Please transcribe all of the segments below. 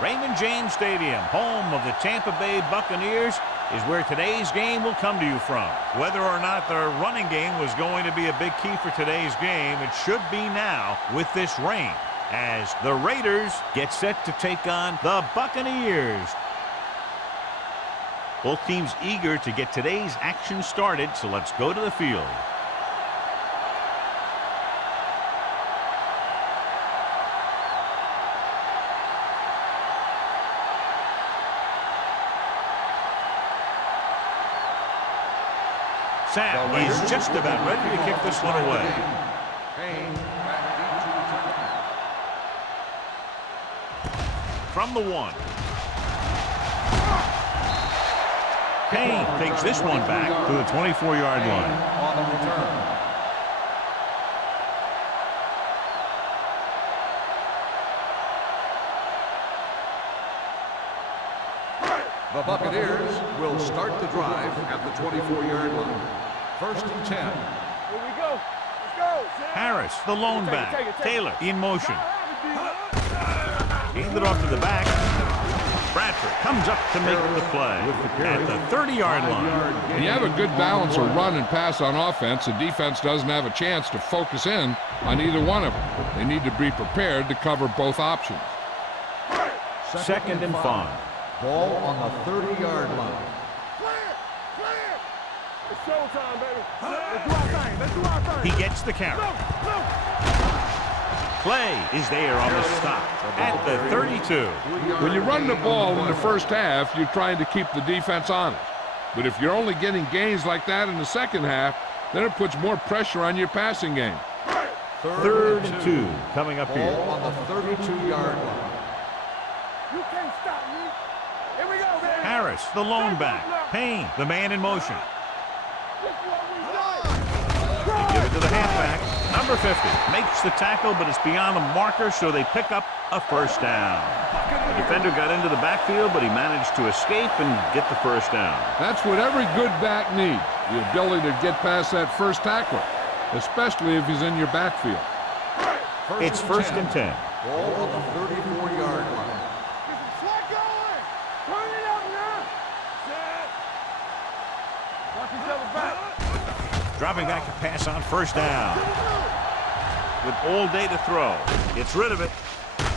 Raymond James Stadium, home of the Tampa Bay Buccaneers, is where today's game will come to you from. Whether or not the running game was going to be a big key for today's game, it should be now with this rain, as the Raiders get set to take on the Buccaneers. Both teams eager to get today's action started, so let's go to the field. Sam is just about ready to kick this one away. From the 1. Payne takes this one back to the 24-yard line. On the return. The Buccaneers will start the drive at the 24-yard line. 1st and 10. Here we go. Let's go. Harris, the lone back. Taylor in motion. Hand it off to the back. Bradford comes up to make the play at the 30-yard line. When you have a good balance of run and pass on offense, the defense doesn't have a chance to focus in on either one of them. They need to be prepared to cover both options. 2nd and 5. Ball on the 30-yard line. It's showtime, baby. Let's do our thing. Let's do our thing. He gets the carry. Play is there on the stop at the 32. When you run the ball in the first half, you're trying to keep the defense honest. But if you're only getting gains like that in the second half, then it puts more pressure on your passing game. 3rd and 2 coming up here. Ball on the 32-yard line. You can't stop me. Here we go, baby. Harris, the lone back. Payne, the man in motion. They give it to the halfback. Number 50 makes the tackle, but it's beyond the marker, so they pick up a first down. The defender got into the backfield, but he managed to escape and get the first down. That's what every good back needs, the ability to get past that first tackler, especially if he's in your backfield. It's 1st and 10. Ball on the 34-yard line. Slide going. Turn it up now. Set. Watch each other back. Dropping back to pass on first down. With all day to throw. Gets rid of it.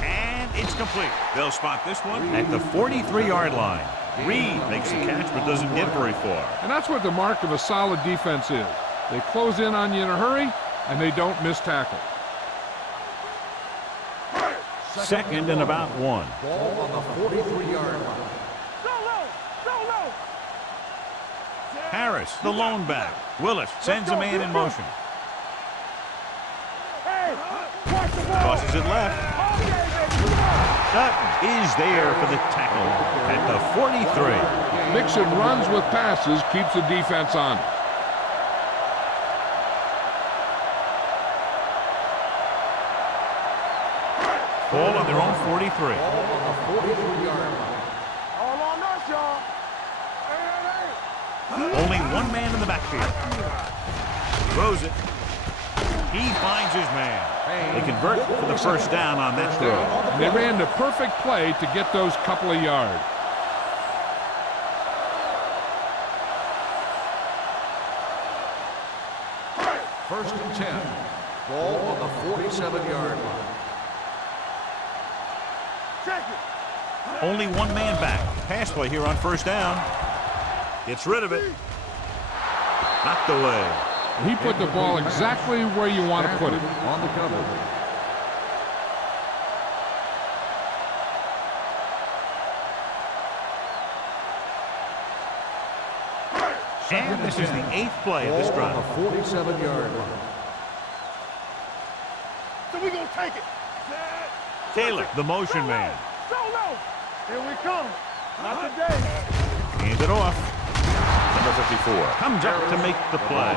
And it's complete. They'll spot this one at the 43-yard line. Reed makes the catch but doesn't get very far. And that's what the mark of a solid defense is. They close in on you in a hurry, and they don't miss tackle. 2nd and about 1. Ball on the 43-yard line. Harris, the lone back. Willis sends a man in motion. Crosses it left. Dutton is there for the tackle at the 43. Mixing runs with passes keeps the defense on. Ball on their own 43. Ball on the 43-yard line. All on us, y'all. Only one man in the backfield. Throws it. He finds his man. They convert for the first down on that throw. They ran the perfect play to get those couple of yards. First and 10. Ball on the 47-yard line. Check it. Only one man back. Pass play here on first down. Gets rid of it. Knocked away. He put the ball exactly where you want to put it. On the cover. And this is the 8th play of this drive. On the 47-yard line. So we gonna take it. Taylor, the motion man. Solo. Here we come. Not today. Hands it off. Number 54 comes up to make the play.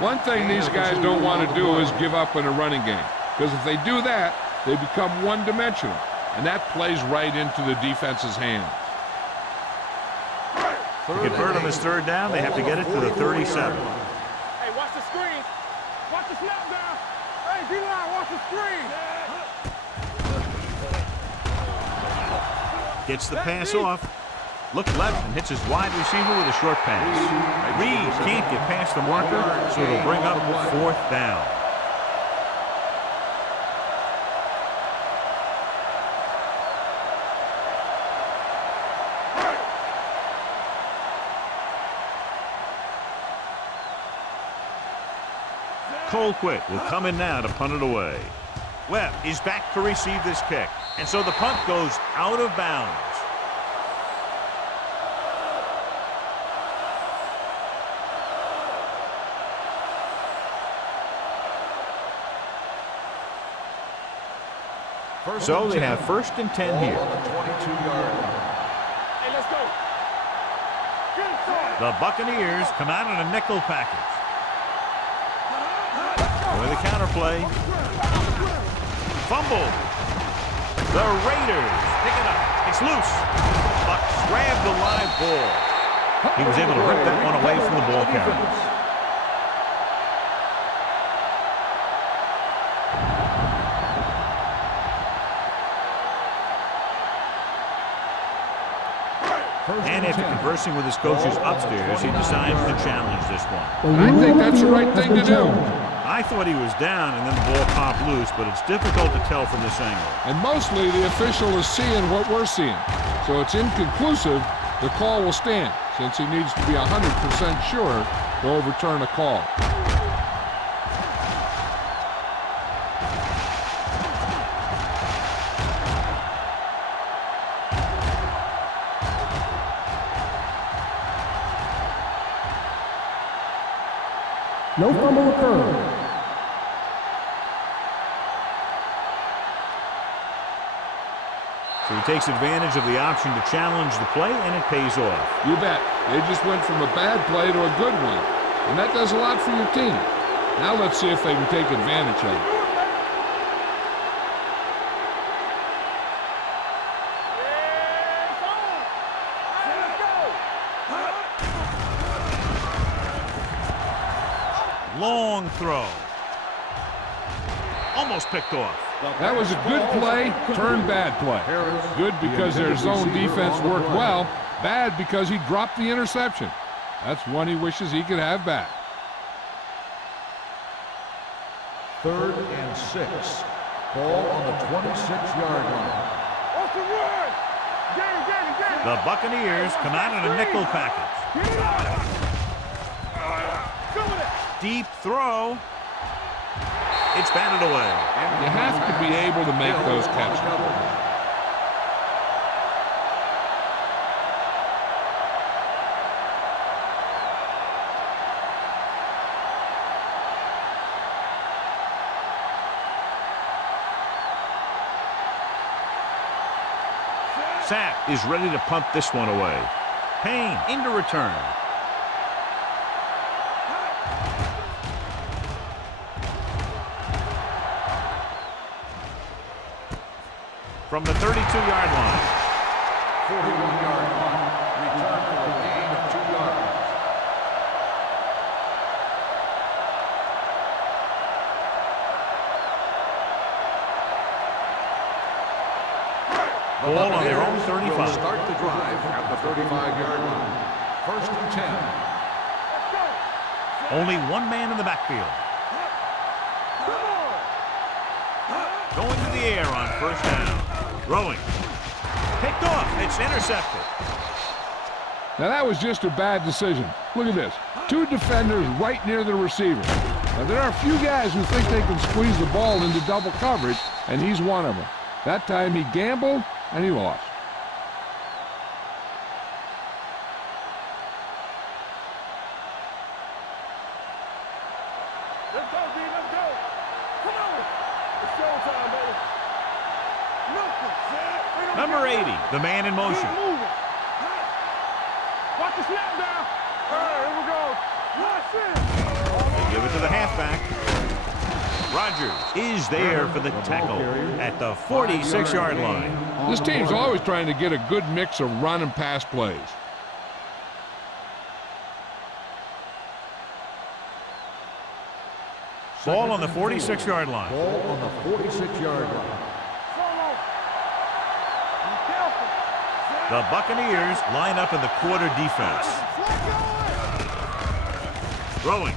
One thing these guys don't want to do is give up in a running game, because if they do that, they become one-dimensional, and that plays right into the defense's hands. To convert on this third down, they have to get it to the 37. Hey, watch the screen. Watch the snap down. Hey, D-line, watch the screen. Gets the pass off. Looks left and hits his wide receiver with a short pass. Reed can't get past the marker, so it'll bring up 4th down. Colquitt will come in now to punt it away. Webb is back to receive this kick, and so the punt goes out of bounds. So they have 1st and 10 here. Hey, let's go. The Buccaneers come out in a nickel package. With a counterplay. Fumble. The Raiders pick it up. It's loose. Bucks grab the live ball. He was able to rip that one away from the ball carrier. And after conversing with his coaches upstairs, he decides to challenge this one. I think that's the right thing to do. I thought he was down and then the ball popped loose, but it's difficult to tell from this angle. And mostly the official is seeing what we're seeing. So it's inconclusive. The call will stand since he needs to be 100% sure to overturn a call. No fumble occurred. So he takes advantage of the option to challenge the play, and it pays off. You bet. They just went from a bad play to a good one. And that does a lot for your team. Now let's see if they can take advantage of it. Long throw. Almost picked off. That was a good play, turned bad play. Good because their zone defense worked well. Bad because he dropped the interception. That's one he wishes he could have back. 3rd and 6. Ball on the 26-yard line. Off the run. Get it. The Buccaneers come out in a nickel package. Deep throw. It's batted away. You have to be able to make those catches. Sapp is ready to punt this one away. Payne into return. From the 32-yard line. 41-yard line. Return for a gain of 2 yards. Ball on their own 35. Will start the drive at the 35-yard line. 1st and 10. Only one man in the backfield. Going to the air on 1st down. Throwing. Picked off. It's intercepted. Now that was just a bad decision. Look at this. 2 defenders right near the receiver. Now there are a few guys who think they can squeeze the ball into double coverage, and he's one of them. That time he gambled, and he lost. Let's go, D. Let's go. Come on. It's showtime, baby. Number 80, the man in motion. Watch the snap down. All right, here we go. Watch it. They give it to the halfback. Rogers is there for the tackle at the 46-yard line. This team's always trying to get a good mix of run and pass plays. Ball on the 46-yard line. Ball on the 46-yard line. Solo. Be careful. The Buccaneers line up in the quarter defense. Throwing.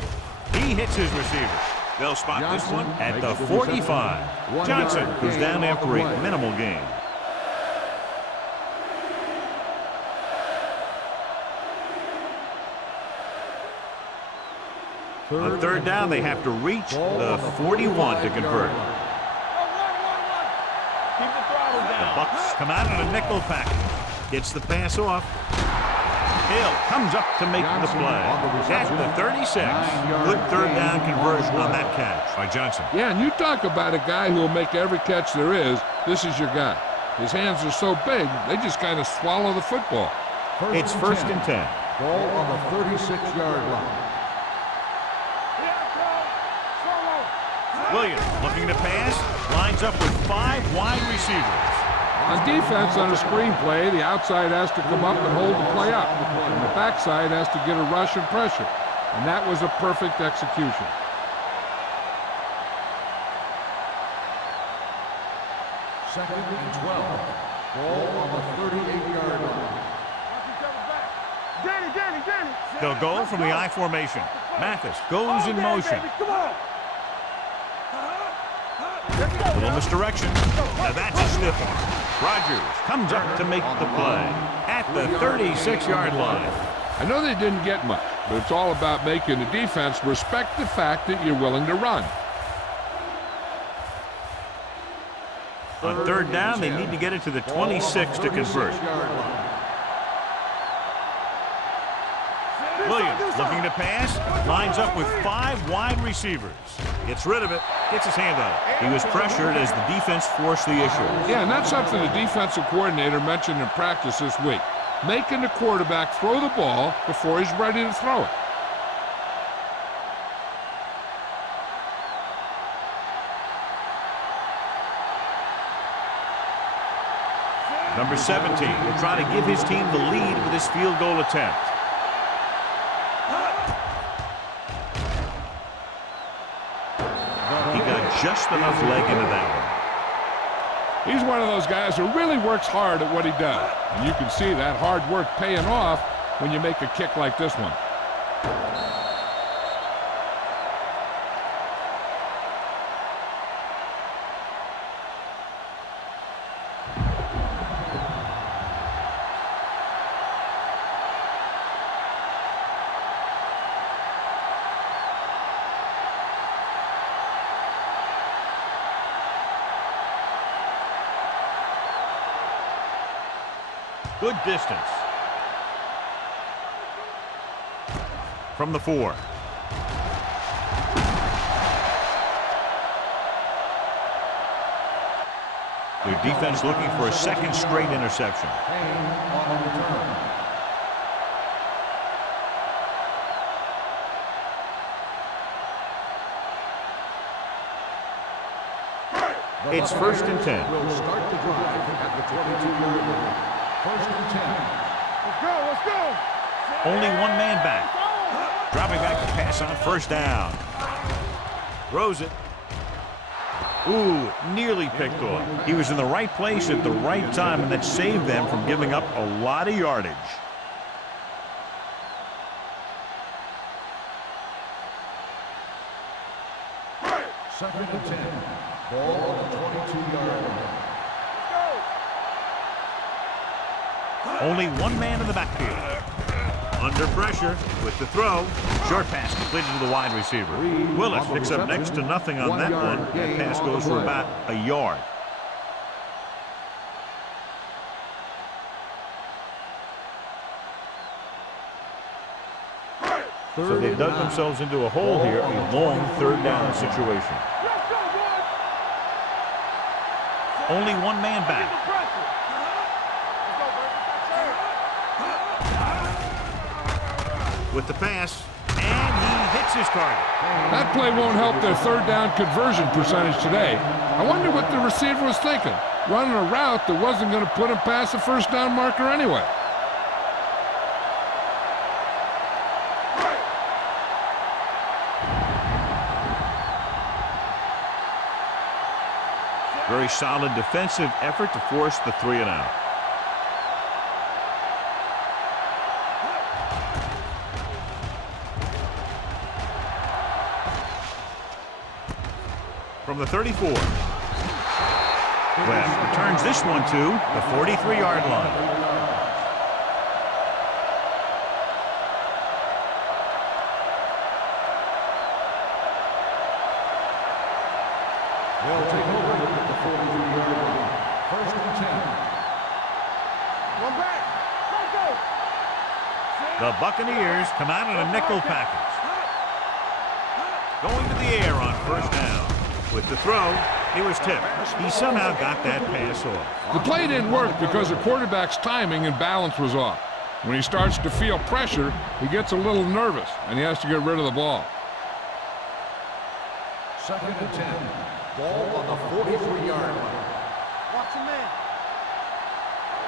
He hits his receiver. They'll spot this one at the 45. Johnson goes down after a minimal gain. On third down, they have to reach the 41 to convert. The Bucs come out in a nickel package. Gets the pass off. Hill comes up to make the play. At the 36. Good third down conversion on that catch by Johnson. Yeah, and you talk about a guy who will make every catch there is. This is your guy. His hands are so big, they just kind of swallow the football. It's first and 10. Ball on the 36-yard line. Williams looking to pass. Lines up with 5 wide receivers. On defense, on a screen play, the outside has to come up and hold the play up. And the backside has to get a rush and pressure. And that was a perfect execution. Second and 12. Ball on the 38-yard line. They'll go from the I formation. Mathis goes in motion. Little misdirection. Now that's a stiff one. Rogers comes up to make the play at the 36-yard line. I know they didn't get much, but it's all about making the defense respect the fact that you're willing to run. On third down, they need to get it to the 26 to convert. Williams looking to pass, lines up with 5 wide receivers. Gets rid of it, gets his hand on it. He was pressured as the defense forced the issue. Yeah, and that's something the defensive coordinator mentioned in practice this week. Making the quarterback throw the ball before he's ready to throw it. Number 17 will try to give his team the lead with this field goal attempt. He got just enough leg into that one. He's one of those guys who really works hard at what he does. And you can see that hard work paying off when you make a kick like this one. Good distance. From the 4. Their defense looking for a second straight interception. It's first and 10. We'll start the drive at the 22-yard line. First and 10. Let's go. Only one man back. Dropping back to pass on first down. Throws it. Ooh, nearly picked off. He was in the right place at the right time, and that saved them from giving up a lot of yardage. Second and 10. Ball on the 22-yard line. Only one man in the backfield. Under pressure with the throw. Short pass completed to the wide receiver. Willis picks up next to nothing on that one. That pass goes for about a yard. So they dug themselves into a hole here, a long third down situation. Only one man back. With the pass, and he hits his target. That play won't help their third down conversion percentage today. I wonder what the receiver was thinking, running a route that wasn't going to put him past the first down marker anyway. Very solid defensive effort to force the 3 and out. From the 34. Webb returns this one to the 43-yard line. They'll take over at the 43-yard line. First and 10. One back. The Buccaneers come out in a nickel package. Going to the air on first down. With the throw, he was tipped. He somehow got that pass off. The play didn't work because the quarterback's timing and balance was off. When he starts to feel pressure, he gets a little nervous, and he has to get rid of the ball. Second and 10. Ball on the 43-yard line. Watch him in.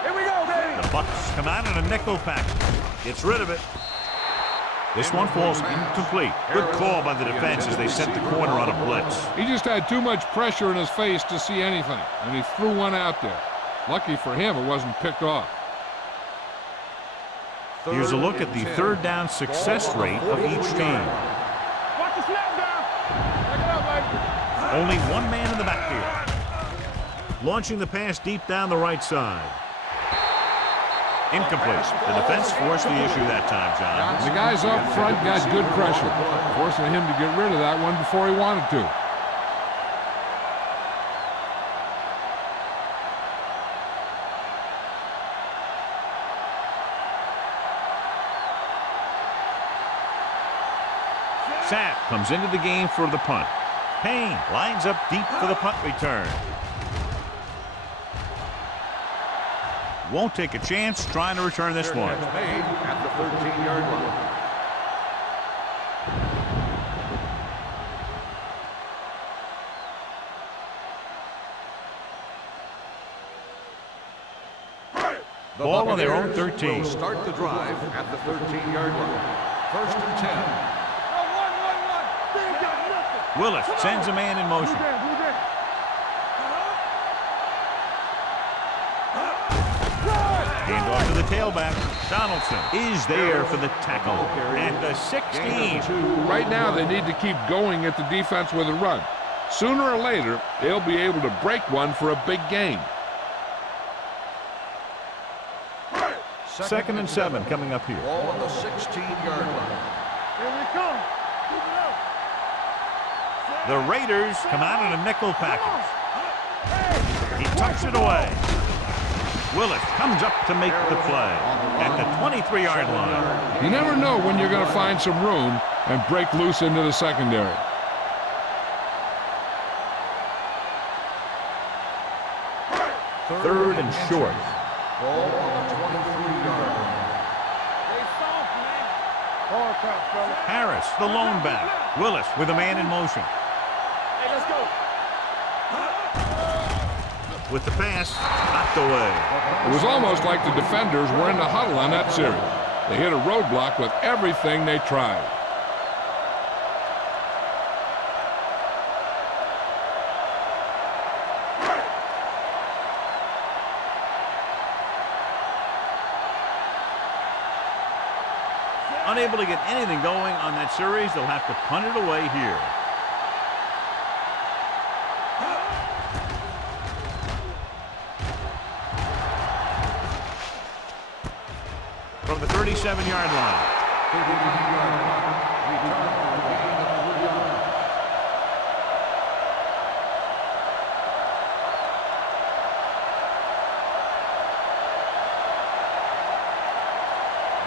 Here we go, baby. The Bucs come out in a nickel package. Gets rid of it. This one falls incomplete. Good call by the defense as they set the corner on a blitz. He just had too much pressure in his face to see anything, and he threw one out there. Lucky for him, it wasn't picked off. Here's a look at the third down success rate of each team. Watch the snap down. Back it up, baby. Only one man in the backfield. Launching the pass deep down the right side. Incomplete. The defense forced the issue that time, John. The guys up front got good pressure, forcing him to get rid of that one before he wanted to. Sapp comes into the game for the punt. Payne lines up deep for the punt return. Won't take a chance trying to return this one. Made at the 13-yard line. The Ball on their own 13. Will start the drive at the 13-yard line. First and 10. Willis sends a man in motion. Hand off to the tailback. Donaldson is there for the tackle at the 16. Right now, they need to keep going at the defense with a run. Sooner or later, they'll be able to break one for a big gain. Second and 7 coming up here. Ball on the 16-yard line. Here we come. Keep it up. The Raiders come out in a nickel package. He tucks it away. Willis comes up to make the play at the 23-yard line. You never know when you're going to find some room and break loose into the secondary. Third and short. Ball on the 23-yard line. Stay soft, man. Hard count, fella. Harris, the lone back. Willis with a man in motion. Hey, let's go. With the pass, knocked away. It was almost like the defenders were in the huddle on that series. They hit a roadblock with everything they tried. Unable to get anything going on that series, they'll have to punt it away here. From the 37-yard line. 39-yard line. Return for a gain of 3 yards.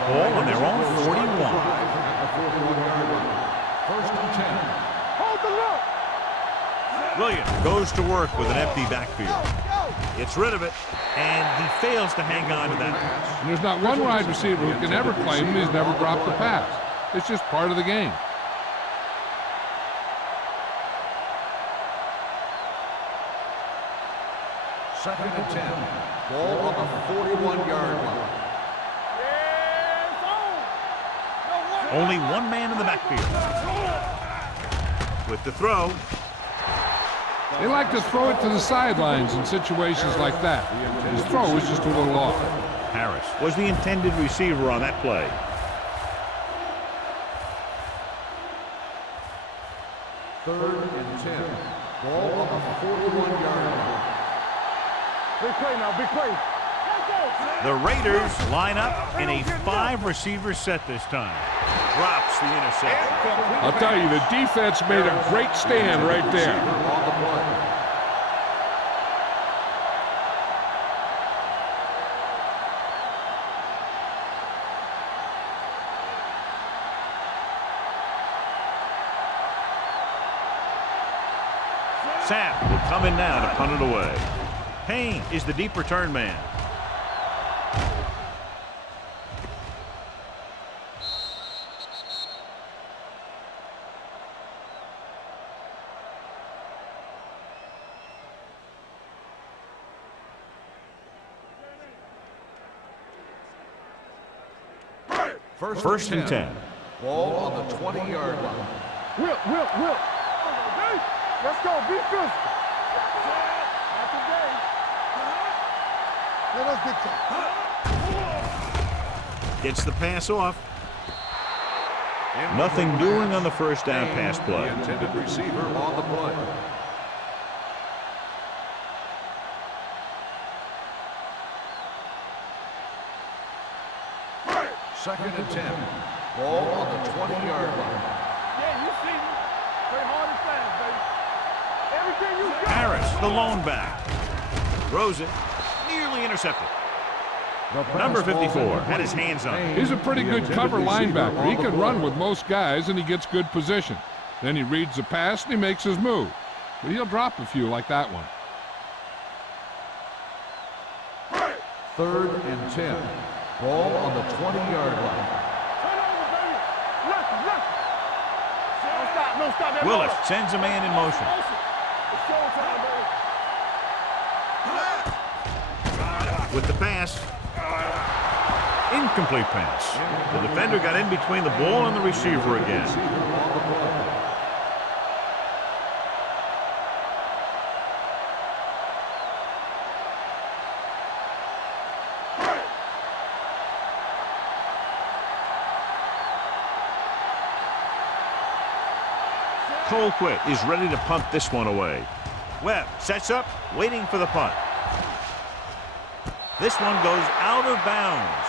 Ball on their own 41. At the 41-yard line. First and 10. Hold the look. Williams goes to work with an empty backfield. Gets rid of it, and he fails to hang on to that pass. And there's not one wide receiver who can ever claim he's never dropped a pass. It's just part of the game. Second and 10. Ball on the 41-yard line. Yeah, it's on. Only one man in the backfield. With the throw, They like to throw it to the sidelines in situations like that. His throw was just a little off. Harris was the intended receiver on that play. Third and 10. Ball on the 41-yard line. Big play now, big play. The Raiders line up in a 5-receiver set this time. Drops the interception. I'll tell you, the defense made a great stand right there. On the play. Sapp will come in now to punt it away. Payne is the deep return man. First and 10. Ball on the 20-yard line. Whip. Let's go, be physical. Not today. Let us get Gets the pass off. Nothing doing on the first down pass play. The intended receiver on the play. Second and 10. Ball on the 20-yard line. Yeah, you see me. Play hard and fast, baby. Everything you got. Harris, the lone back. Throws it. Nearly intercepted. Number 54 had his hands on it. He's a pretty good cover linebacker. He can run with most guys, and he gets good position. Then he reads the pass, and he makes his move. But he'll drop a few like that one. Third and 10. Ball on the 20-yard line. Turn over, baby. Left. Don't stop that Willis motor. sends a man in motion. It's showtime, baby. With the pass. Incomplete pass. The defender got in between the ball and the receiver again. Colquitt is ready to punt this one away. Webb sets up, waiting for the punt. This one goes out of bounds.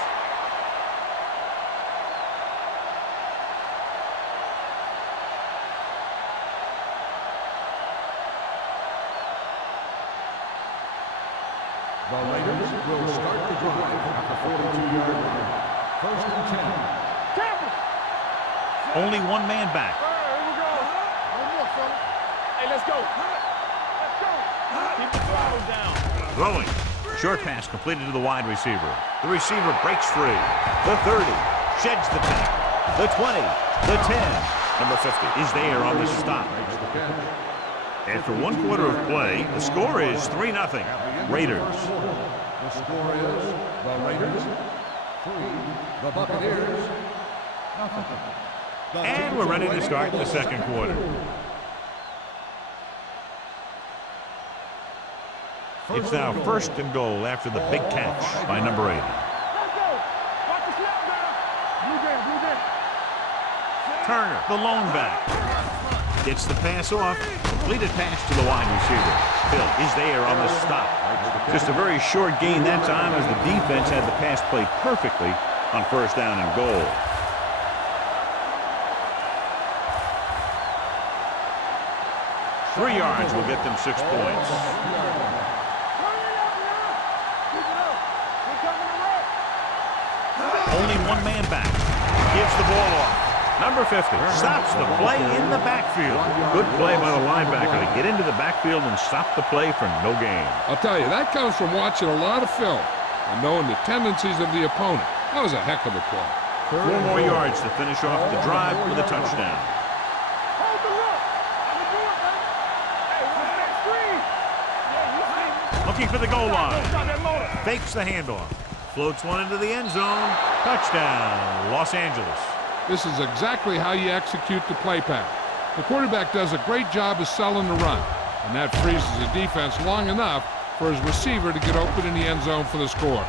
The Raiders will start the drive at the 42-yard line. First and 10. Only one man back. Hey, let's go. Keep the throttle down. Throwing. Short pass completed to the wide receiver. The receiver breaks free. The 30. Sheds the tackle. The 20. The 10. Number 50 is there on the stop. After 1 quarter of play, the score is 3-0. Raiders. The score is the Raiders 3, the Buccaneers nothing. And we're ready to start the second quarter. It's now first and goal after the big catch by number 80. Let's go. Watch the snap down. Blue game. Turner, the lone back. Gets the pass off. Completed pass to the wide receiver. Hill is there on the stop. Just a very short gain that time as the defense had the pass played perfectly on first down and goal. Three yards will get them 6 points. Only one man back. Gives the ball off. Number 50 stops the play in the backfield. Good play by the linebacker to get into the backfield and stop the play for no gain. I'll tell you, that comes from watching a lot of film and knowing the tendencies of the opponent. That was a heck of a play. 4 more yards to finish off the drive with a touchdown. Hold the look. I'm gonna do it, baby. Hey, what's that screen? Yeah, you see. Looking for the goal line. Stop that motor. Fakes the handoff. Floats one into the end zone. Touchdown, Los Angeles. This is exactly how you execute the play pass. The quarterback does a great job of selling the run, and that freezes the defense long enough for his receiver to get open in the end zone for the score.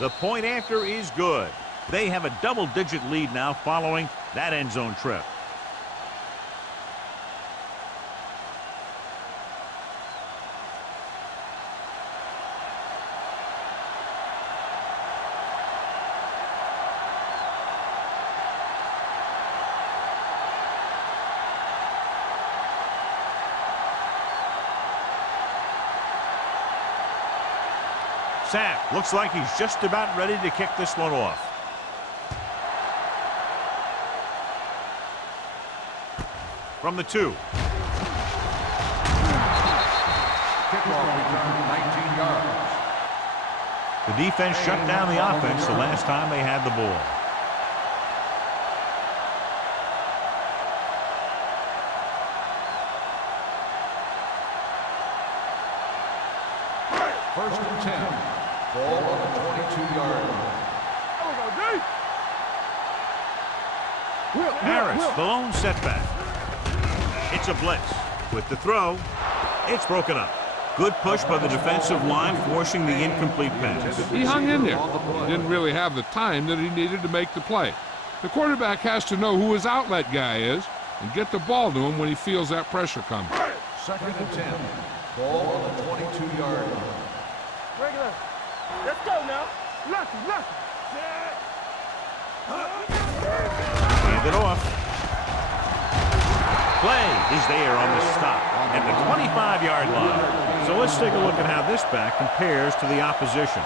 The point after is good. They have a double-digit lead now following that end zone trip. Sapp looks like he's just about ready to kick this one off. From the 2. Kickoff return, 19 yards. The defense shut down the offense the last time they had the ball. First and 10. Ball on the 22-yard line. Harris, the lone setback. It's a blitz. With the throw, it's broken up. Good push by the defensive line, forcing the incomplete pass. He hung in there. He didn't really have the time that he needed to make the play. The quarterback has to know who his outlet guy is and get the ball to him when he feels that pressure coming. Second and 10. Ball on the 22-yard line. Regular. Let's go now. Lucky. Hand it off. Play is there on the stop at the 25-yard line. So let's take a look at how this back compares to the opposition.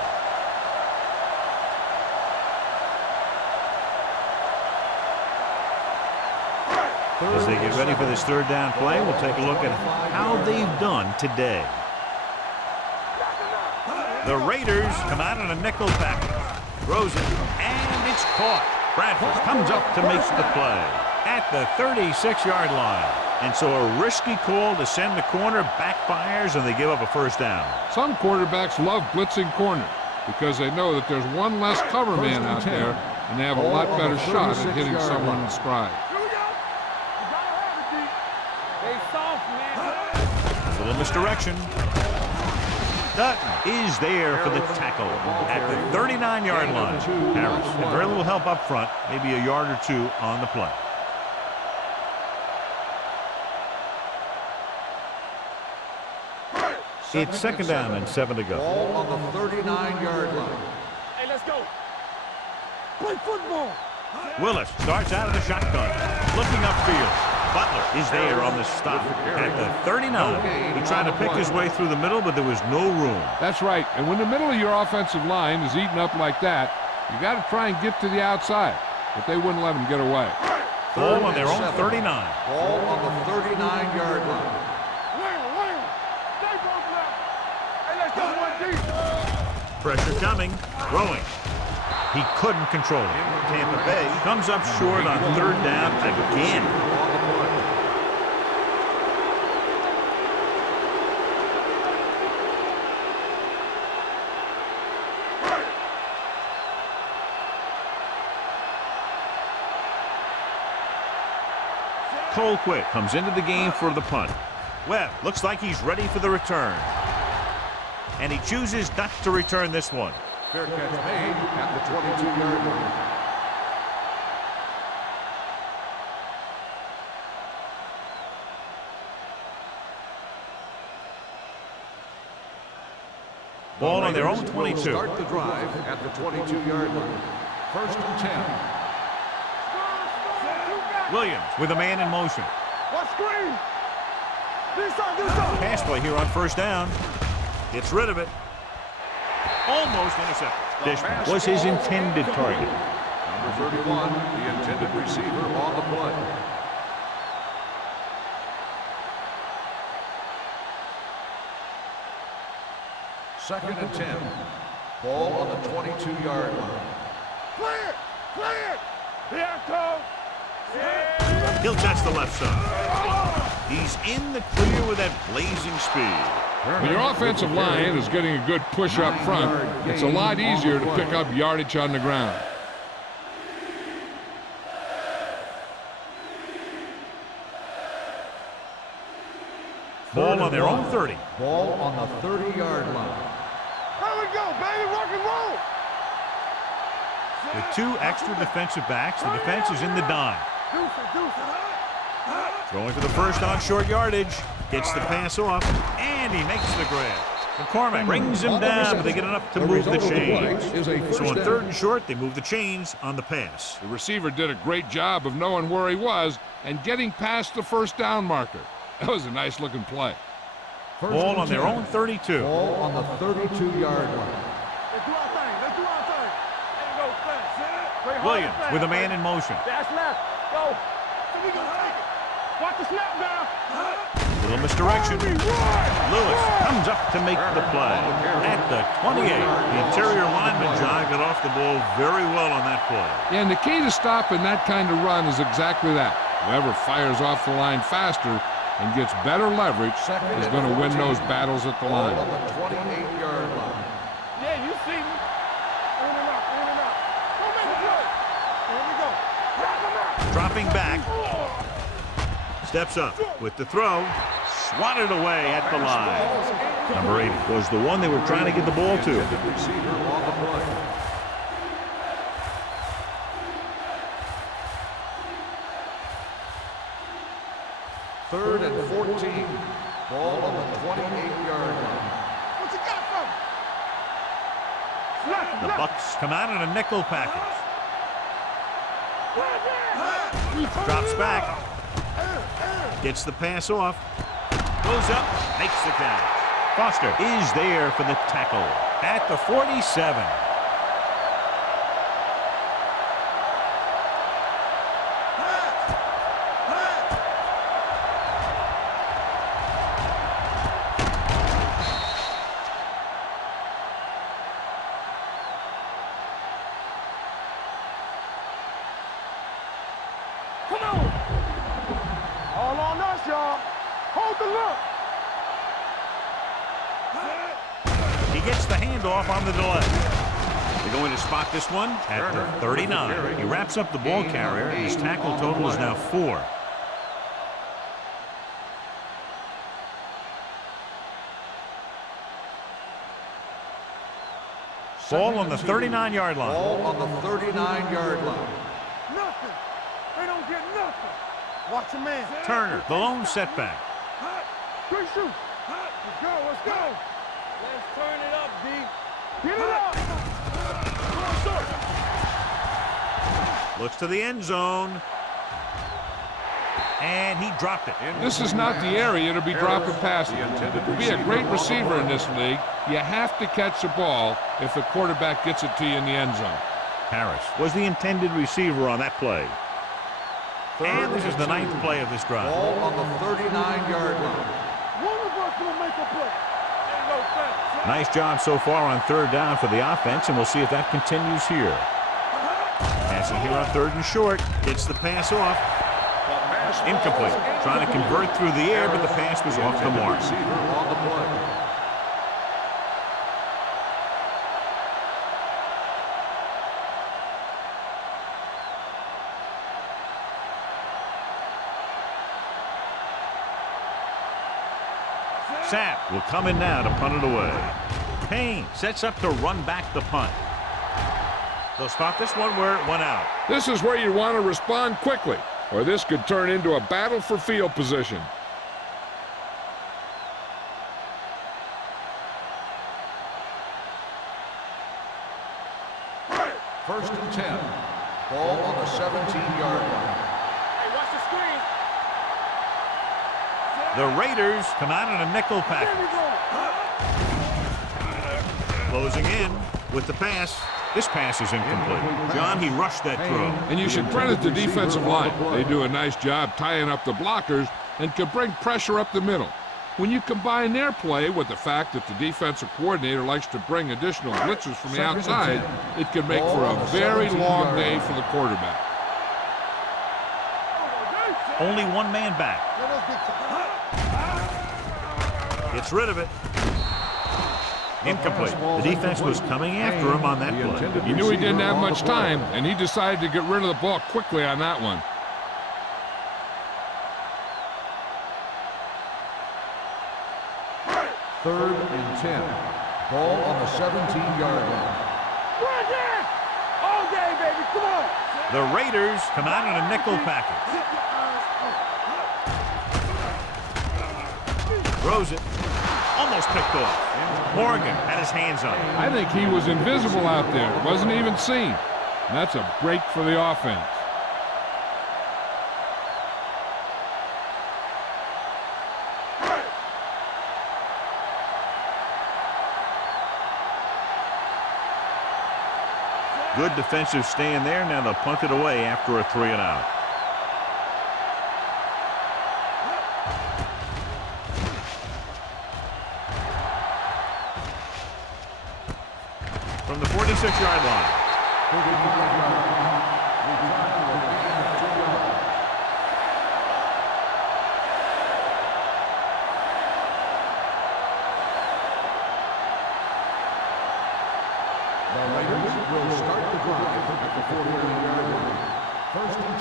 As they get ready for this third down play, we'll take a look at how they've done today. The Raiders come out in a nickel package. Throws it, and it's caught. Bradford comes up to make the play at the 36-yard line. And so a risky call to send the corner backfires, and they give up a first down. Some quarterbacks love blitzing corners because they know that there's one less cover man out there, and they have a lot better shot at hitting someone in stride. Here we go. You gotta have it, D. They soft, man. A little misdirection. Dutton is there for the tackle at the 39-yard line. Harris had very little help up front, maybe a yard or two on the play. It's second down and 7 to go. Ball on the 39-yard line. Hey, let's go. Play football. Willis starts out of the shotgun, looking upfield. Butler is there on the stop at the 39. He tried to pick his way through the middle, but there was no room. That's right. And when the middle of your offensive line is eaten up like that, you got to try and get to the outside. But they wouldn't let him get away. Ball on their own 39. Ball on the 39-yard line. Stay both left. Hey, let's go, 1D. Pressure coming, throwing. He couldn't control it. Tampa Bay comes up short on third down again. Colquitt comes into the game for the punt. Webb looks like he's ready for the return. And he chooses not to return this one. Fair catch made at the 22-yard line. Ball on their own Raiders 22. will start the drive at the 22-yard line. First and 10. Williams with a man in motion. What screen? Do something. Pass play here on first down. Gets rid of it. Almost intercepted. Dishman was his intended target. Number 31, the intended receiver on the play. Second and 10. Ball on the 22-yard line. Clear. Here, Cole. He'll test the left side. He's in the clear with that blazing speed. When your offensive line is getting a good push up front, it's a lot easier to pick up yardage on the ground. Ball on their own 30. Ball on the 30-yard line. Here we go, baby. Rock and roll. With 2 extra defensive backs, the defense is in the dime. Going for the first on short yardage. Gets the pass off, and he makes the grab. McCormick brings him down, but they get enough to move the chains. So on 3rd and short, they move the chains on the pass. The receiver did a great job of knowing where he was and getting past the first down marker. That was a nice-looking play. Ball on their own 32. Ball on the 32-yard line. Let's do our thing. Let's do our thing. There you go, fast. Williams with a man in motion. Dash left. Go. So we gonna take it. Watch the snap down. Little misdirection. Lewis comes up to make the play. At the 28, the interior lineman, John, got off the ball very well on that play. Yeah, and the key to stopping that kind of run is exactly that. Whoever fires off the line faster and gets better leverage is going to win those battles at the line. On the 28-yard line. Yeah, you see me. In and out, in and out. Don't make a play. Here we go. Drop him out. Dropping back. Steps up with the throw. Swatted away at the line. Number 8 was the one they were trying to get the ball to. Receiver on the play. Third and 14. Ball on the 28-yard line. What you got from? The Bucks come out in a nickel package. Drops back. Gets the pass off. Goes up. Makes the catch. Foster is there for the tackle at the 47. Come on. All on us, y'all. Hold the look. He gets the handoff on the delay. They're going to spot this one at the 39. He wraps up the ball carrier, and his tackle total is now 4. Ball on the 39-yard line. Ball on the 39-yard line. Nothing. They don't get nothing. Watch a man. Turner, the lone setback. Good shoot. Let's go. Let's go. Let's turn it up, D. Get it up. Looks to the end zone. And he dropped it. This is not the area to be dropping passes. To be a great receiver in this league, you have to catch the ball if the quarterback gets it to you in the end zone. Harris was the intended receiver on that play. And this is the 9th play of this drive. Ball on the 39-yard line. One of us will make a play. There you go, fast. Nice job so far on 3rd down for the offense, and we'll see if that continues here. Passing here on 3rd and short. Gets the pass off. Incomplete. Trying to convert through the air, but the pass was off the mark. Receiver on the play. Sapp will come in now to punt it away. Payne sets up to run back the punt. They'll spot this one where it went out. This is where you want to respond quickly, or this could turn into a battle for field position. First and 10. Ball on the 17-yard line. Hey, watch the screen. The Raiders come out in a nickel There we package. go. Closing in with the pass. This pass is incomplete. John, he rushed that throw. And you should credit the defensive line. They do a nice job tying up the blockers and can bring pressure up the middle. When you combine their play with the fact that the defensive coordinator likes to bring additional blitzes from the outside, it can make for a very long day for the quarterback. Only one man back. Gets rid of it. Incomplete. The defense was coming after him on that play. He knew he didn't have much time, and he decided to get rid of the ball quickly on that one. Third and 10. Ball on the 17-yard line. Right there. All day, The Raiders come out in a nickel package. Throws it. Almost picked off. Morgan had his hands on it. I think he was invisible out there. Wasn't even seen. And that's a break for the offense. Good defensive stand there. Now they'll punt it away after a 3-and-out. From the 46-yard line. The Raiders will start the drive at the 49-yard line. 1st and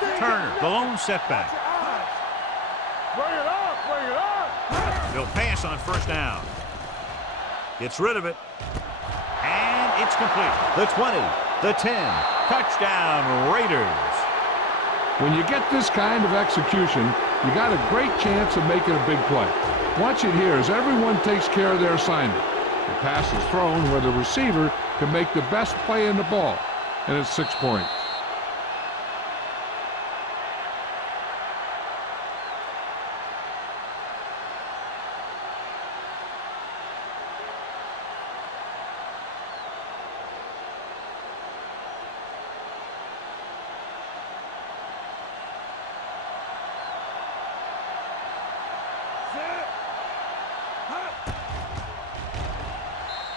10. Turner, the lone setback. Bring it up, bring it up. They'll pass on 1st down. Gets rid of it. And it's complete. The 20, the 10. Touchdown, Raiders. When you get this kind of execution, you got a great chance of making a big play. Watch it here as everyone takes care of their assignment. The pass is thrown where the receiver can make the best play in the ball, and it's 6 points.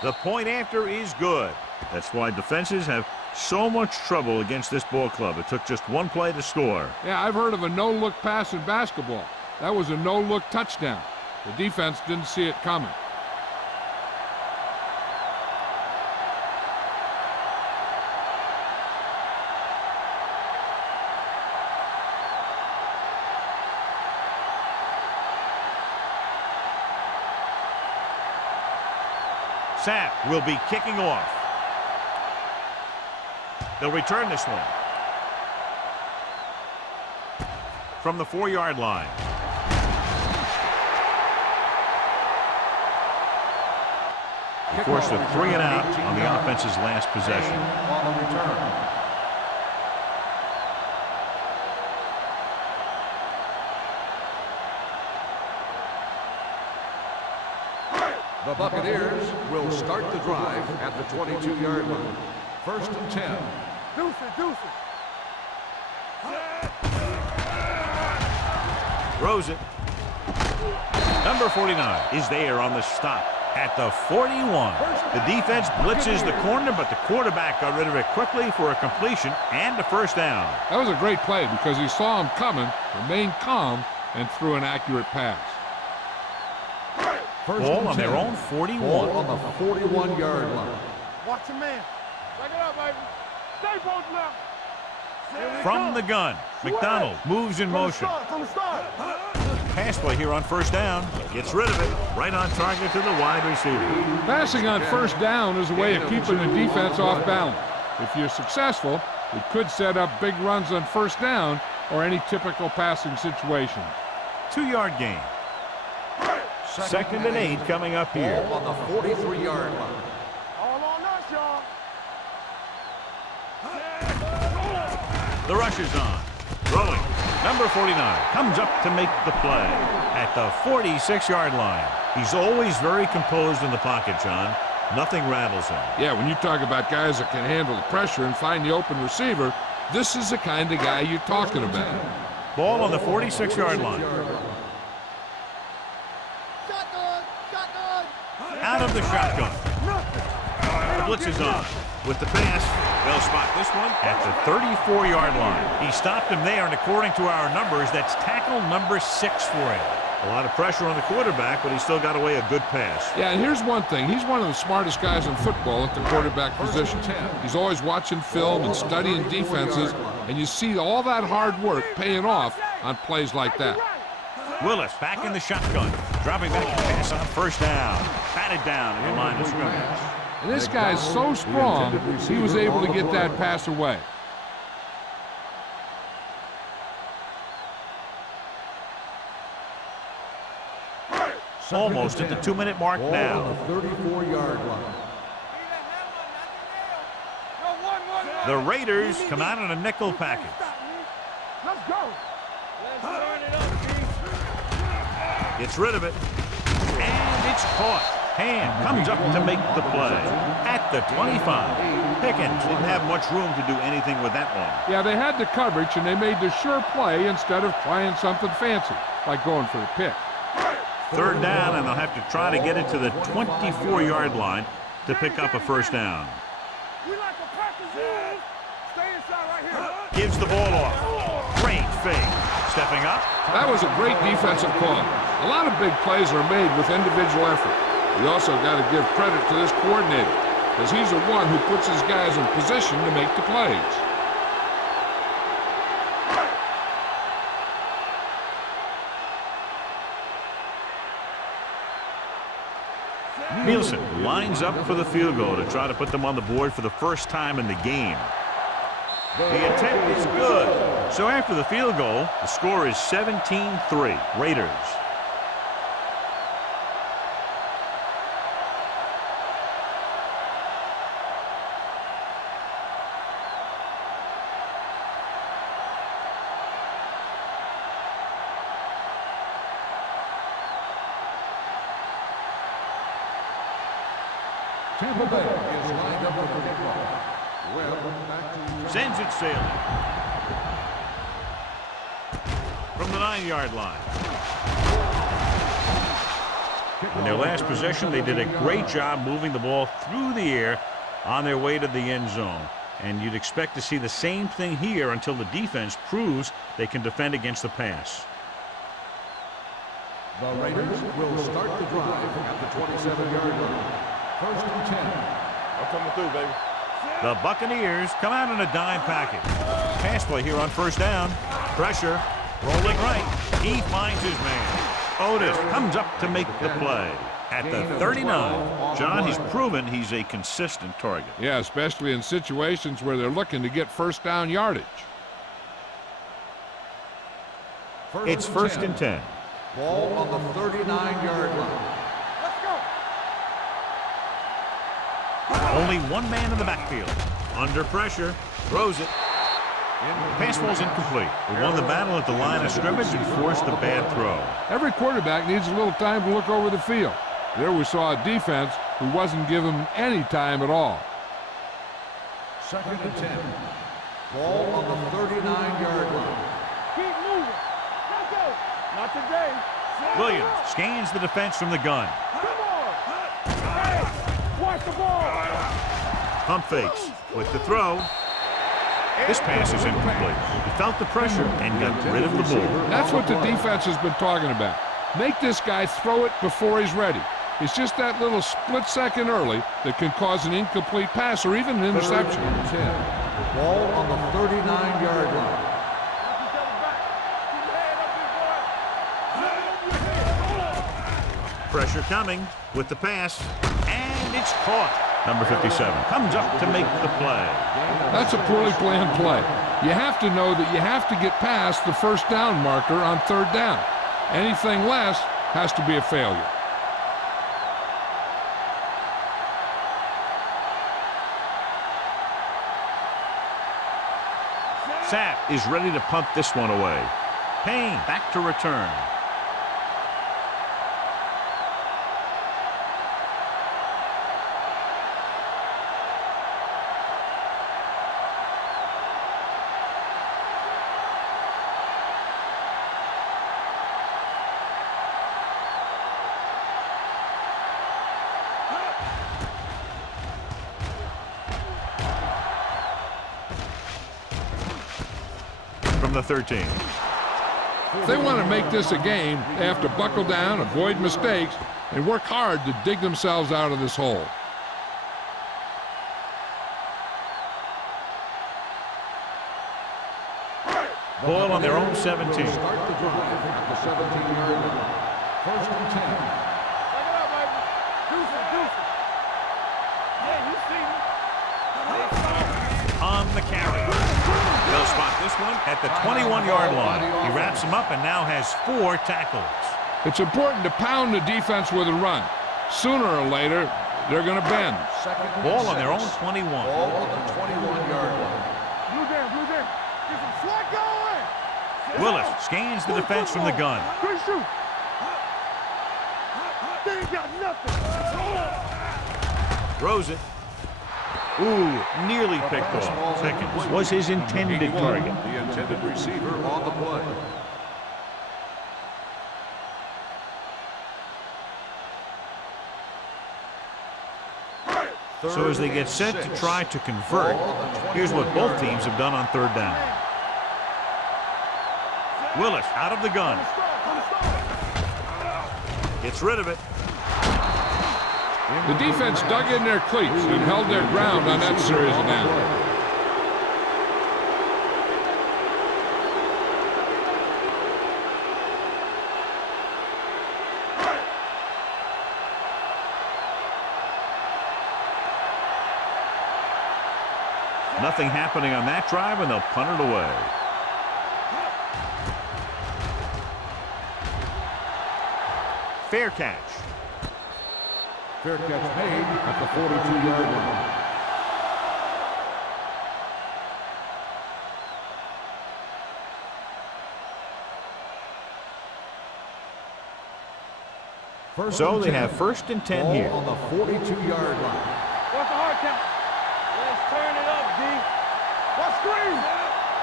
The point after is good. That's why defenses have so much trouble against this ball club. It took just one play to score. Yeah, I've heard of a no-look pass in basketball. That was a no-look touchdown. The defense didn't see it coming. Sapp will be kicking off. They'll return this one. From the 4-yard line. Forced a 3-and-out on the offense's last possession. On the return. The Buccaneers will start the drive at the 22-yard line. 1st and 10. Deuce it, deuce it. Throws it. Number 49 is there on the stop at the 41. The defense blitzes the corner, but the quarterback got rid of it quickly for a completion and a 1st down. That was a great play because he saw him coming, remained calm, and threw an accurate pass. Ball on their own 41. Ball on the 41-yard line. Watch your man. Back it up, baby. Stay posted up. From the gun, McDonald moves in motion. From the start. Pass play here on 1st down. Gets rid of it. Right on target to the wide receiver. Passing on 1st down is a way of keeping the defense off balance. If you're successful, it could set up big runs on 1st down or any typical passing situation. 2-yard gain. 2nd and 8 coming up here. Ball on the 43-yard line. All on us, y'all. The rush is on. Throwing. Number 49 comes up to make the play at the 46-yard line. He's always very composed in the pocket, John. Nothing rattles him. Yeah, when you talk about guys that can handle the pressure and find the open receiver, this is the kind of guy you're talking about. Ball on the 46-yard line. Out of the shotgun. The blitz is on. With the pass, they'll spot this one at the 34-yard line. He stopped him there, and according to our numbers, that's tackle number 6 for him. A lot of pressure on the quarterback, but he still got away a good pass. Yeah, and here's one thing. He's one of the smartest guys in football at the quarterback position. He's always watching film and studying defenses, and you see all that hard work paying off on plays like that. Willis back in the shotgun, dropping back to pass on 1st down. Batted down at the line of scrimmage. And this guy's so strong, he was able to get that pass away. Almost at the 2-minute mark now. On the 34-yard line. The Raiders come out in a nickel package. Let's go. Let's turn it up, B. Gets rid of it. And it's caught. Hand comes up to make the play. At the 25. Pickens didn't have much room to do anything with that one. Yeah, they had the coverage, and they made the sure play instead of trying something fancy, like going for the pick. 3rd down, and they'll have to try to get it to the 24-yard line to pick up a first down. We like to practice here. Stay inside right here. Gives the ball off. Great fake. Stepping up. That was a great defensive call. A lot of big plays are made with individual effort. We also got to give credit to this coordinator, because he's the one who puts his guys in position to make the plays. Nielsen lines up for the field goal to try to put them on the board for the first time in the game. The attempt is good. So after the field goal, the score is 17-3. Raiders. Tampa Bay is lined up for the kickoff. Well, back to Sends it sailing. From the 9-yard line. In their last possession, they did a great job moving the ball through the air on their way to the end zone. And you'd expect to see the same thing here until the defense proves they can defend against the pass. the Raiders will start the drive at the 27-yard line. 1st and 10. I'm coming through, baby. The Buccaneers come out in a dime package. Pass play here on 1st down. Pressure. Rolling right. He finds his man. Otis comes up to make the play. At the 39. John, he's proven he's a consistent target. Yeah, especially in situations where they're looking to get 1st down yardage. It's 1st and 10. Ball on the 39-yard line. Only one man in the backfield. Under pressure. Throws it. Pass falls incomplete. They won the battle at the line of scrimmage and forced a bad throw. Every quarterback needs a little time to look over the field. There we saw a defense who wasn't given any time at all. 2nd and 10. Ball on the 39-yard line. Keep moving. Let's go. Not today. Williams scans the defense from the gun. Come on. Hey, watch the ball. Pump fakes with the throw. This pass is incomplete. He felt the pressure and got rid of the ball. That's what the defense has been talking about. Make this guy throw it before he's ready. It's just that little split second early that can cause an incomplete pass or even an interception. 3rd and 10. Ball on the 39-yard line. Pressure coming with the pass, and it's caught. Number 57 comes up to make the play. That's a poorly planned play. You have to know that you have to get past the 1st down marker on 3rd down. Anything less has to be a failure. Sapp is ready to punt this one away. Payne back to return. From the 13. If they want to make this a game, they have to buckle down, avoid mistakes, and work hard to dig themselves out of this hole. Ball on their own 17. Start the drive at the 17-yard line. 1st and 10. Check it out, baby. Deuce it, deuce it. On the carry. They'll spot this one at the 21-yard line. He wraps him up and now has 4 tackles. It's important to pound the defense with a run. Sooner or later, they're going to bend. Ball on their own 21. Ball on the 21-yard line. Blue there. Get some slack going. Willis scans the defense from the gun. Good shoot. They ain't got nothing. Throws it. Ooh, nearly picked off. Pickens was his intended target. The intended receiver on the play. So as they get set to try to convert, here's what both teams have done on 3rd down. Willis out of the gun. Gets rid of it. The defense dug in their cleats and held their ground on that series of downs. Nothing happening on that drive, and they'll punt it away. Fair catch. Fair catch made at the 42-yard line. So they have 1st and 10 here. On the 42-yard line. What's the hard count? Let's turn it up, D. What screen?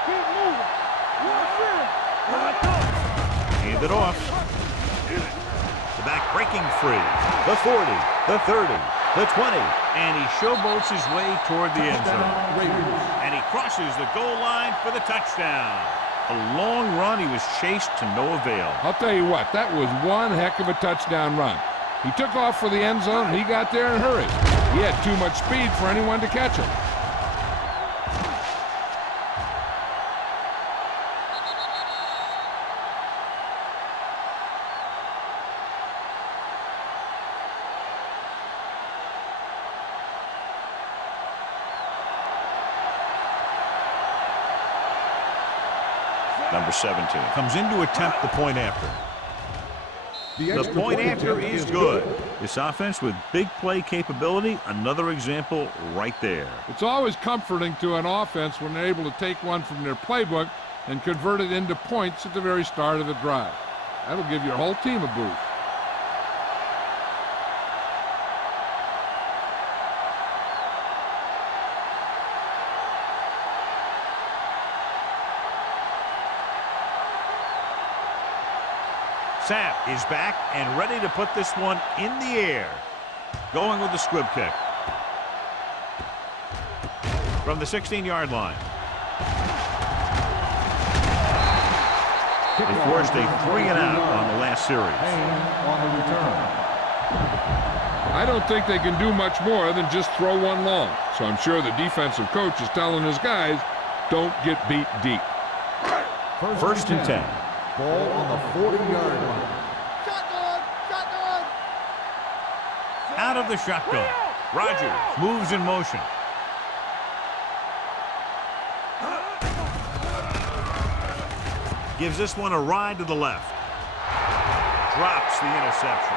Keep moving. Hand it off. The back breaking free. The 40, the 30, the 20. And he showboats his way toward the end zone. And he crosses the goal line for the touchdown. A long run. He was chased to no avail. I'll tell you what, that was one heck of a touchdown run. He took off for the end zone, and he got there in a hurry. He had too much speed for anyone to catch him. Number 17 comes in to attempt the point after. The point after is good. This offense with big play capability, another example right there. It's always comforting to an offense when they're able to take one from their playbook and convert it into points at the very start of the drive. That'll give your whole team a boost. Sapp is back and ready to put this one in the air. Going with the squib kick. From the 16-yard line. They forced a 3-and-out on the last series. On the return. I don't think they can do much more than just throw one long. So I'm sure the defensive coach is telling his guys, don't get beat deep. 1st and 10. Ball on the 40-yard line. Shotgun. Out of the shotgun. Rodgers moves in motion. Gives this one a ride to the left. Drops the interception.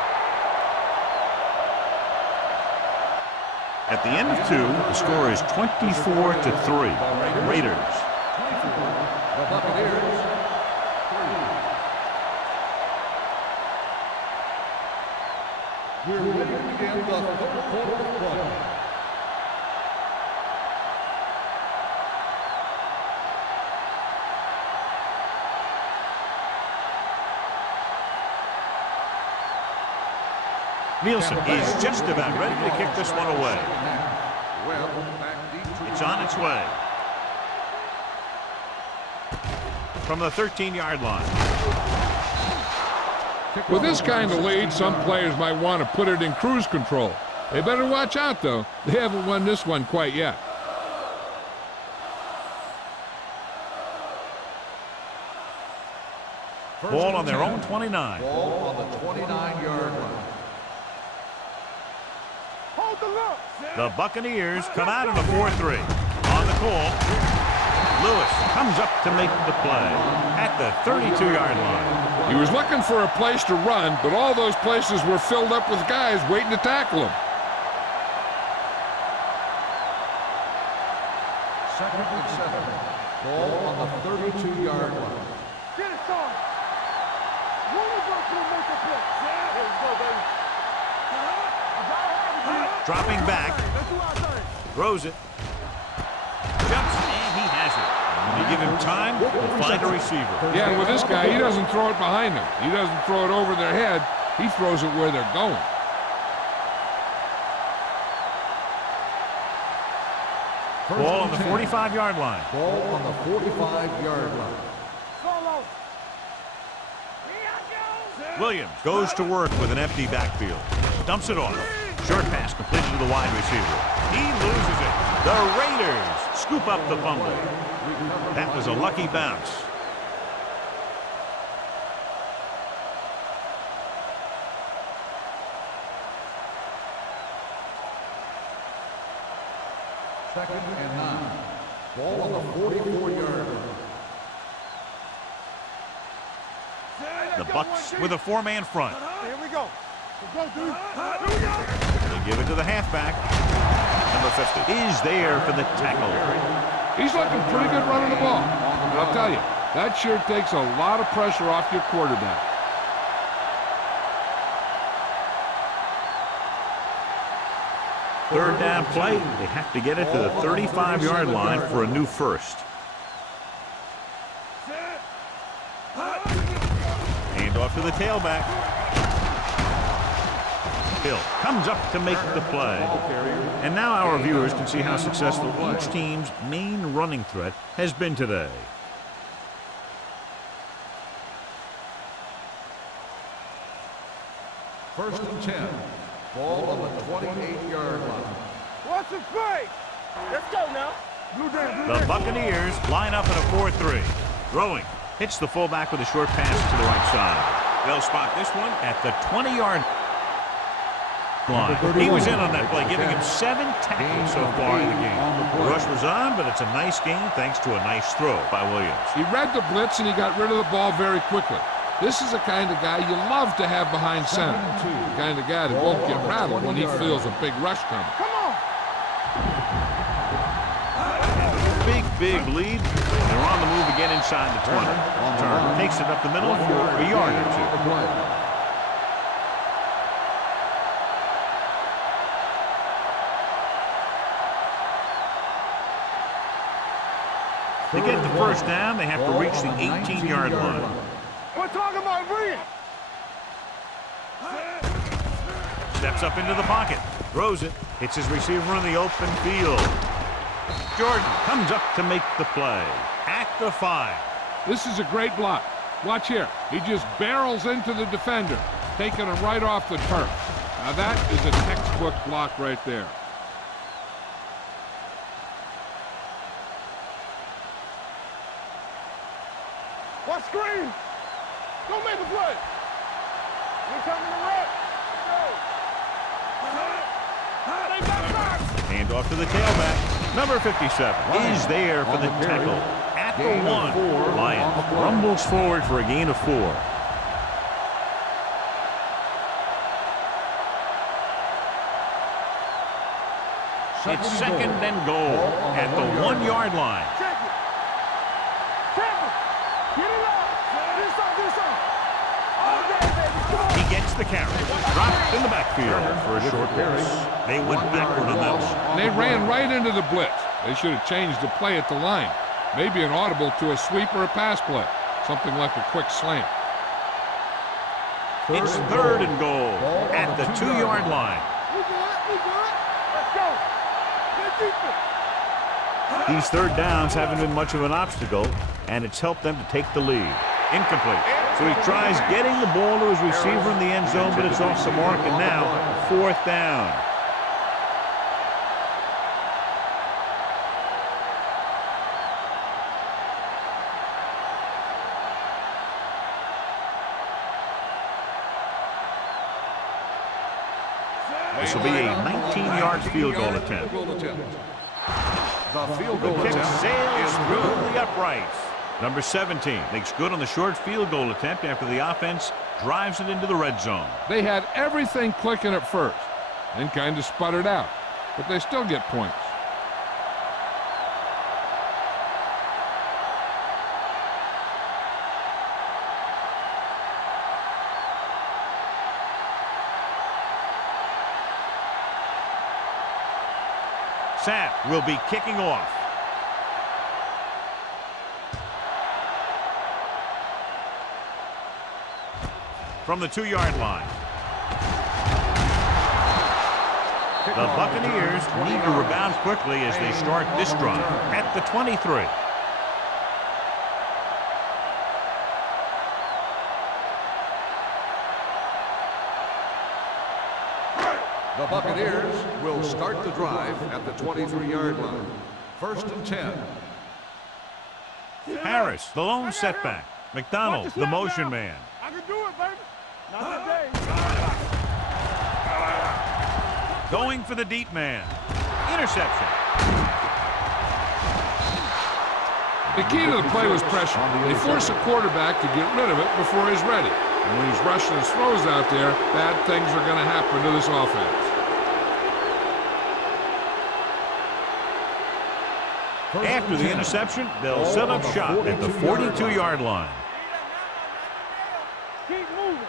At the end of 2, the score is 24-3. Raiders. The Buccaneers. We're ready to begin the 3rd quarter of play. Nielsen is just about ready to kick this one away. It's on its way. From the 13-yard line. With this kind of lead, some players might want to put it in cruise control. They better watch out, though. They haven't won this one quite yet. Ball on their own 29. Ball on the 29-yard line. Hold the look. The Buccaneers come out in a 4-3. On the call, Lewis comes up to make the play at the 32-yard line. He was looking for a place to run, but all those places were filled up with guys waiting to tackle him. 2nd and 7. Ball on the 32-yard line. Get it started. One of us will make a play. Here we go, baby. Dropping back, throws it, jumps, and he has it. When you give him time, he'll find a receiver. Yeah, and with this guy, he doesn't throw it behind them. He doesn't throw it over their head. He throws it where they're going. Ball on the 45-yard line. Ball on the 45-yard line. Solo. Williams goes to work with an empty backfield. Dumps it off. Short pass completed to the wide receiver. He loses it. The Raiders scoop up the fumble. That was a lucky bounce. Second and 9. Ball on the 44-yard line. The Bucs with a 4-man front. Here we go. Let's go, dude. Here we go. They give it to the halfback. Number 50 is there for the tackle. He's looking pretty good running the ball. And I'll tell you, that sure takes a lot of pressure off your quarterback. Third down play. They have to get it to the 35-yard line for a new first. Hand off to the tailback. Hill comes up to make the play. And now our viewers can see how successful each team's main running threat has been today. First and 10. Ball on the 28-yard line. Watch the play. Let's go now. The Buccaneers line up in a 4-3. Throwing. Hits the fullback with a short pass to the right side. They'll spot this one at the 20-yard line. He was in on that play, giving him 7 tackles so far in the game. The rush was on, but it's a nice gain thanks to a nice throw by Williams. He read the blitz and he got rid of the ball very quickly. This is the kind of guy you love to have behind center. The kind of guy that won't get rattled when he feels a big rush coming. Come on. Big lead. They're on the move again inside the 20. Turner takes it up the middle for a yard or two. To get the first down, they have to reach the 18-yard line. We're talking about bringing. Steps up into the pocket, throws it, hits his receiver in the open field. Jordan comes up to make the play at the 5. This is a great block. Watch here. He just barrels into the defender, taking him right off the turf. Now that is a textbook block right there. Watch screen. Don't make a play. We're coming to run. Hand off to the tailback. Number 57 is there for the tackle at the 1. Lions rumbles forward for a gain of 4. It's second and goal at the 1-yard line. Check it. Campbell. Get it up. This on. All day, baby. Come on. He gets the carry. Dropped in the backfield for a short pass. They went backward on that one. They ran right into the blitz. They should have changed the play at the line. Maybe an audible to a sweep or a pass play. Something like a quick slant. It's third and goal at the 2-yard line. We good. Let's go. Get deeper. These third downs haven't been much of an obstacle, and it's helped them to take the lead. Incomplete. So he tries getting the ball to his receiver in the end zone, but it's off the mark, and now 4th down. This will be a 19-yard field goal attempt. The field goal The kick attempt sails is through good. the uprights. Number 17 makes good on the short field goal attempt after the offense drives it into the red zone. They had everything clicking at first and kind of sputtered out, but they still get points. Sapp will be kicking off. From the 2-yard line. The Buccaneers need to rebound quickly as they start this drive at the 23. The Buccaneers will start the drive at the 23-yard line. 1st and 10. Harris, the lone setback. McDonald, the motion man. I can do it, baby. Not today. Going for the deep man. Interception. The key to the play was pressure. They force a quarterback to get rid of it before he's ready. And when he's rushing his throws out there, bad things are going to happen to this offense. After the interception, they'll set up shop at the 42-yard line. Keep moving.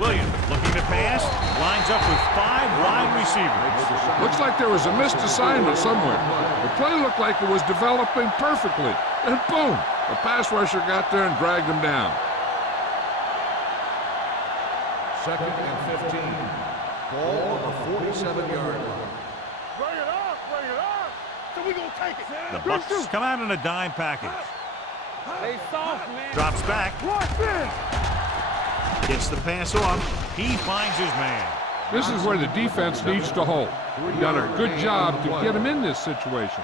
Williams looking to pass, lines up with 5 wide receivers. Looks like there was a missed assignment somewhere. The play looked like it was developing perfectly. And boom, the pass rusher got there and dragged him down. 2nd and 15. Ball on the 47-yard line. Bring it up, bring it up. So we gonna take it. The Bucs come out in a dime package. Stay soft, man. Drops back, Watch this. gets the pass off. He finds his man. This is where the defense needs to hold. They've done a good job to get him in this situation.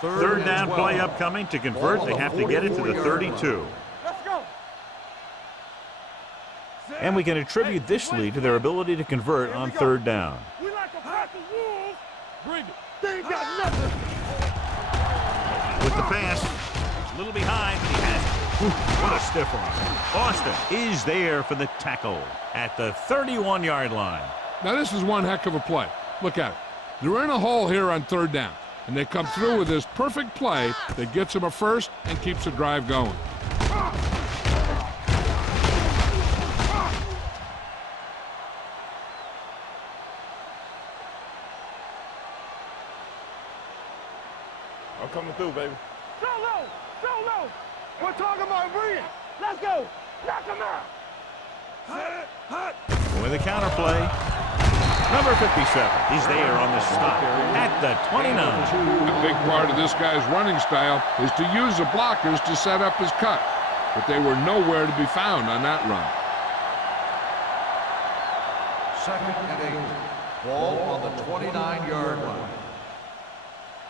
Third down play upcoming. To convert, they have to get it to the 32. Let's go. And we can attribute this lead to their ability to convert on 3rd down. We like a pack of wolves. Bring it. They ain't got nothing. With the pass, a little behind, but he has it. What a stiff one. Austin is there for the tackle at the 31-yard line. Now this is one heck of a play. Look at it. They're in a hole here on 3rd down, and they come through with this perfect play that gets them a first and keeps the drive going. I'm coming through, baby. Solo! Solo! We're talking about bring it. Let's go. Knock him out. Hut, hut. With a counter play, number 57. He's there on the stop at the 29. A big part of this guy's running style is to use the blockers to set up his cut, but they were nowhere to be found on that run. 2nd and 8. Ball on the 29-yard line.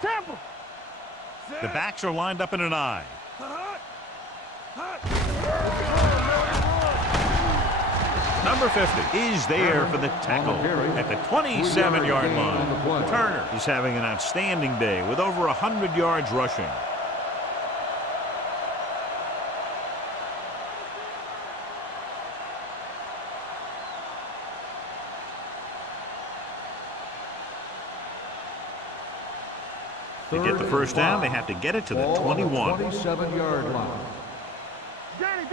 Tampa. The backs are lined up in an I. Number 50 is there for the tackle at the 27-yard line. Turner is having an outstanding day with over 100 yards rushing. To get the first down, they have to get it to the 21. 27-yard line. Danny.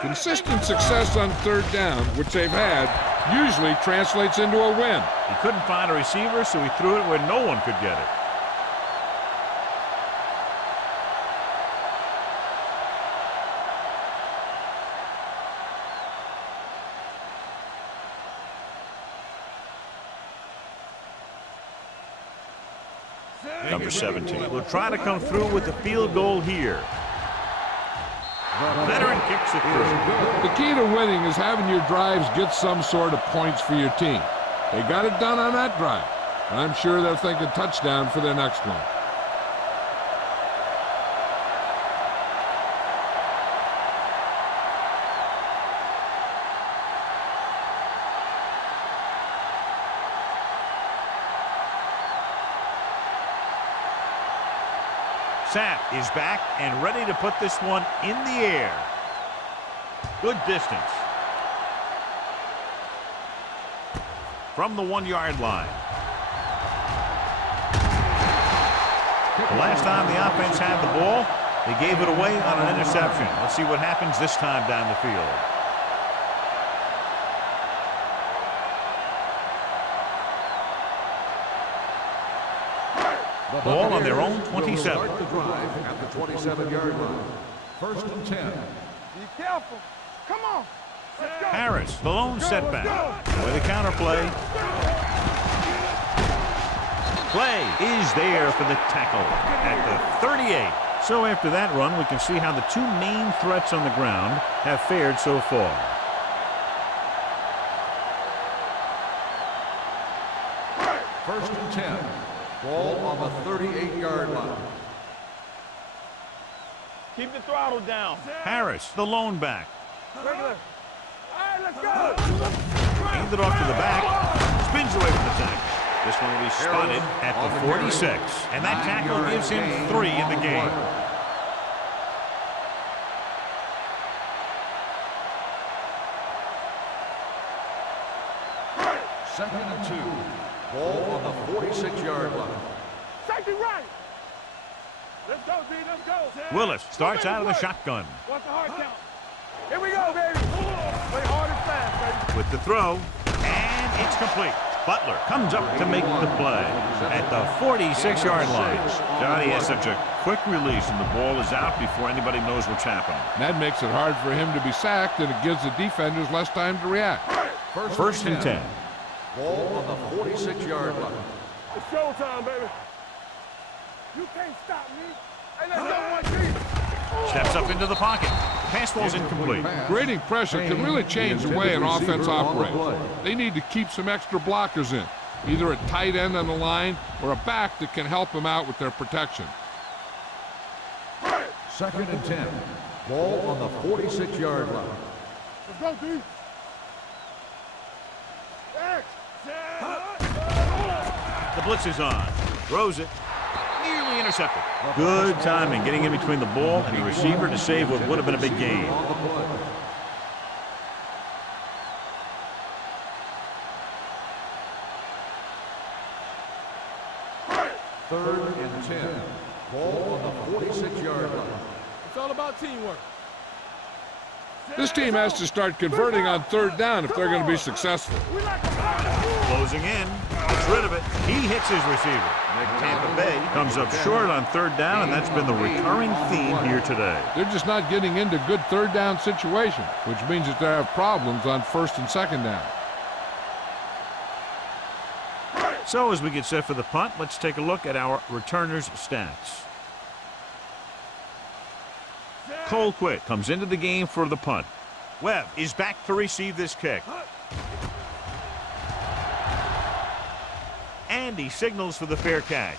Consistent success on 3rd down, which they've had, usually translates into a win. He couldn't find a receiver, so he threw it where no one could get it. Number 17 will try to come through with the field goal here. Veteran kicks it through. The key to winning is having your drives get some sort of points for your team. They got it done on that drive, and I'm sure they're thinking touchdown for their next one. Sapp is back and ready to put this one in the air. Good distance. From the 1-yard line. The last time the offense had the ball, they gave it away on an interception. Let's see what happens this time down the field. Ball on their own 27. Start the drive at the 27-yard line. First and 10. Be careful. Come on. Let's go. Harris, the lone setback. With a counter play. Play is there for the tackle at the 38. So after that run, we can see how the two main threats on the ground have fared so far. First and 10. Ball on the 38-yard line. Keep the throttle down. Harris, the lone back. Regular. All right, let's go. Handed off to the back. Spins away from the tackle. This one will be spotted at the 46. And that tackle gives him 3 in the game. Second and 2. Ball on the 46-yard line. Safety right. Let's go, D. Let's go. Willis starts out of the shotgun. Watch the hard count. Here we go, baby. Play hard and fast, baby. With the throw, and it's complete. Butler comes up to make the play at the 46-yard line. Johnny has such a quick release, and the ball is out before anybody knows what's happening. That makes it hard for him to be sacked, and it gives the defenders less time to react. First and 10. Ball on the 46-yard line. It's showtime, baby. You can't stop me. Hey, let's go, 1-3. Steps up into the pocket. Pass ball's incomplete. Creating pressure can really change the way an offense operates. They need to keep some extra blockers in, either a tight end on the line or a back that can help them out with their protection. Second and 10. Ball on the 46-yard line. Let's go, D. The blitz is on. Throws it. Nearly intercepted. Good timing, getting in between the ball and the receiver to save what would have been a big gain. Third and 10. Ball on the 46-yard line. It's all about teamwork. This team has to start converting on third down if they're going to be successful. Closing in. Gets rid of it. He hits his receiver. Tampa Bay comes up short on third down, and that's been the recurring theme here today. They're just not getting into good third down situations, which means that they have problems on first and second down. So as we get set for the punt, let's take a look at our returners' stats. Colquitt comes into the game for the punt. Webb is back to receive this kick. And he signals for the fair catch.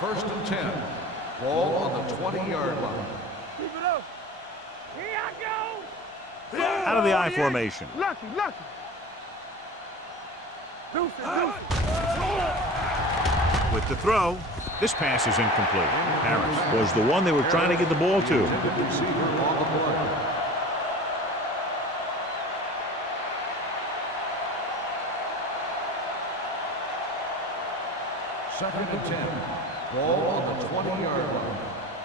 First and 10. Ball on the 20-yard line. Keep it up. Here I go. Out of the I formation. Lucky. Deuce it. With the throw, this pass is incomplete. Harris was the one they were trying to get the ball to. Second and 10. Ball on the 20-yard line.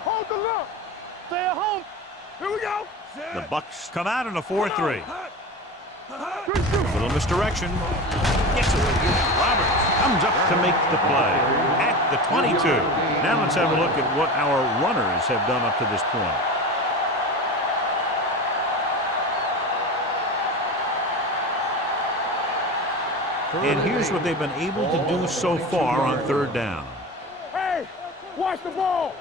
Hold the look. Stay at home. Here we go. The Bucks come out in a 4-3. Little misdirection. Gets it. Roberts comes up to make the play at the 22. Now let's have a look at what our runners have done up to this point. And here's what they've been able to do so far on third down. Hey, watch the ball.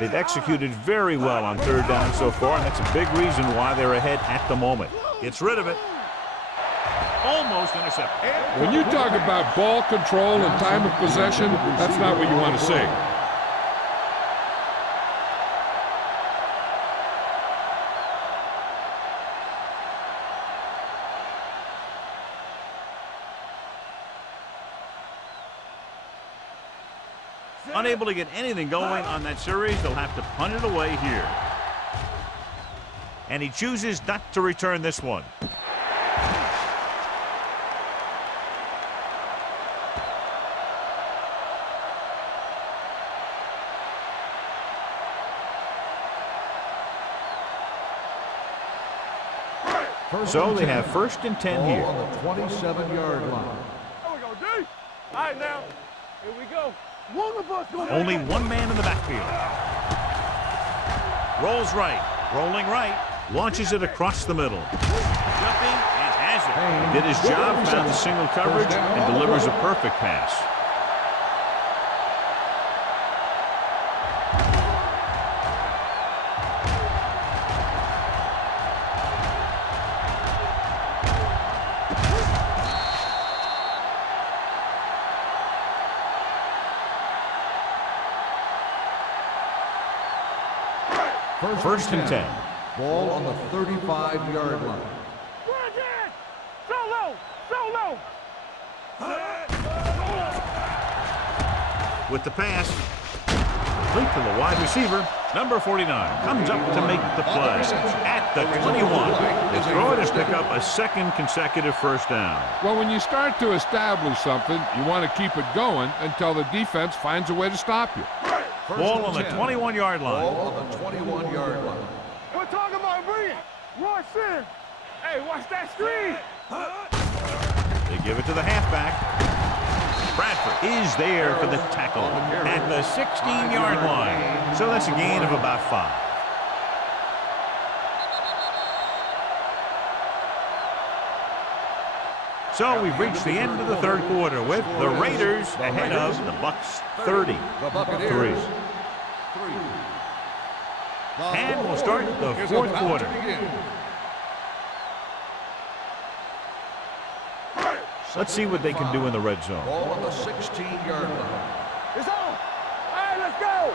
They've executed very well on third down so far, and that's a big reason why they're ahead at the moment. Gets rid of it. Almost intercepted. When you talk about ball control and time of possession, that's not what you want to see. Unable to get anything going on that series, they'll have to punt it away here. And he chooses not to return this one. So they have 1st and 10 here. On the 27-yard line. There we go, D. All right, now. Here we go. One of us going. Only one man in the backfield. Rolls right, rolling right, launches it across the middle. Jumping and has it. Did his job, found the single coverage, and delivers a perfect pass. First and 10. Ball on the 35-yard line. Solo! Solo! With the pass, complete to the wide receiver. Number 49 comes up to make the play at the 21. They throw it and pick up a 2nd consecutive first down. Well, when you start to establish something, you want to keep it going until the defense finds a way to stop you. Ball on the 21-yard line. Ball on the 21-yard line. We're talking about Reed. Royce in. Hey, watch that screen. They give it to the halfback. Bradford is there for the tackle at the 16-yard line. So that's a gain of about 5. So we've reached the end of the 3rd quarter with the Raiders ahead of the Bucs 30 to 3. And we'll start the 4th quarter. Let's see what they can do in the red zone. Ball on the 16-yard line. It's on. All right, let's go.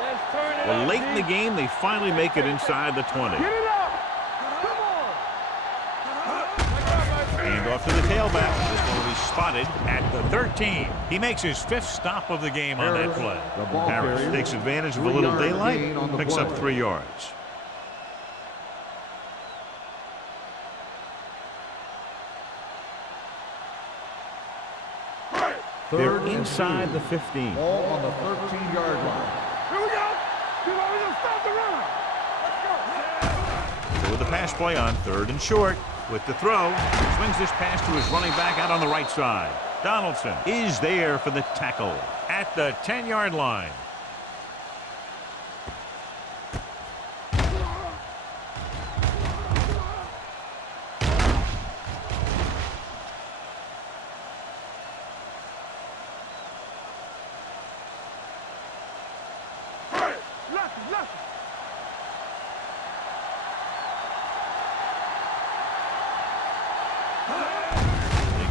Let's turn it Well, up, late in the D. game, they finally make it inside the 20. Get it up. Come on. Hand off to the tailback. This one will be spotted at the 13. He makes his 5th stop of the game on that play. Harris takes advantage of a little daylight, picks up 3 yards. They're inside the 15. Ball on the 13-yard line. Here we go. We're going to stop the run. Let's go. So with the pass play on 3rd and short. With the throw, swings this pass to his running back out on the right side. Donaldson is there for the tackle at the 10-yard line.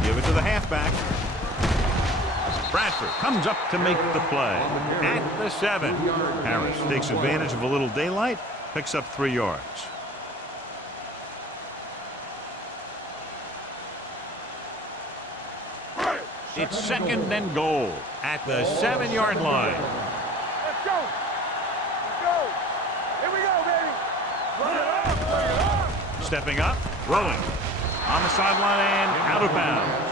Give it to the halfback. Bradford comes up to make the play at the 7. Harris takes advantage of a little daylight, picks up 3 yards. It's 2nd and goal at the 7-yard line. Let's go. Let's go. Here we go, baby. Run it up. Bring it up. Stepping up, rolling. On the sideline and out of bounds.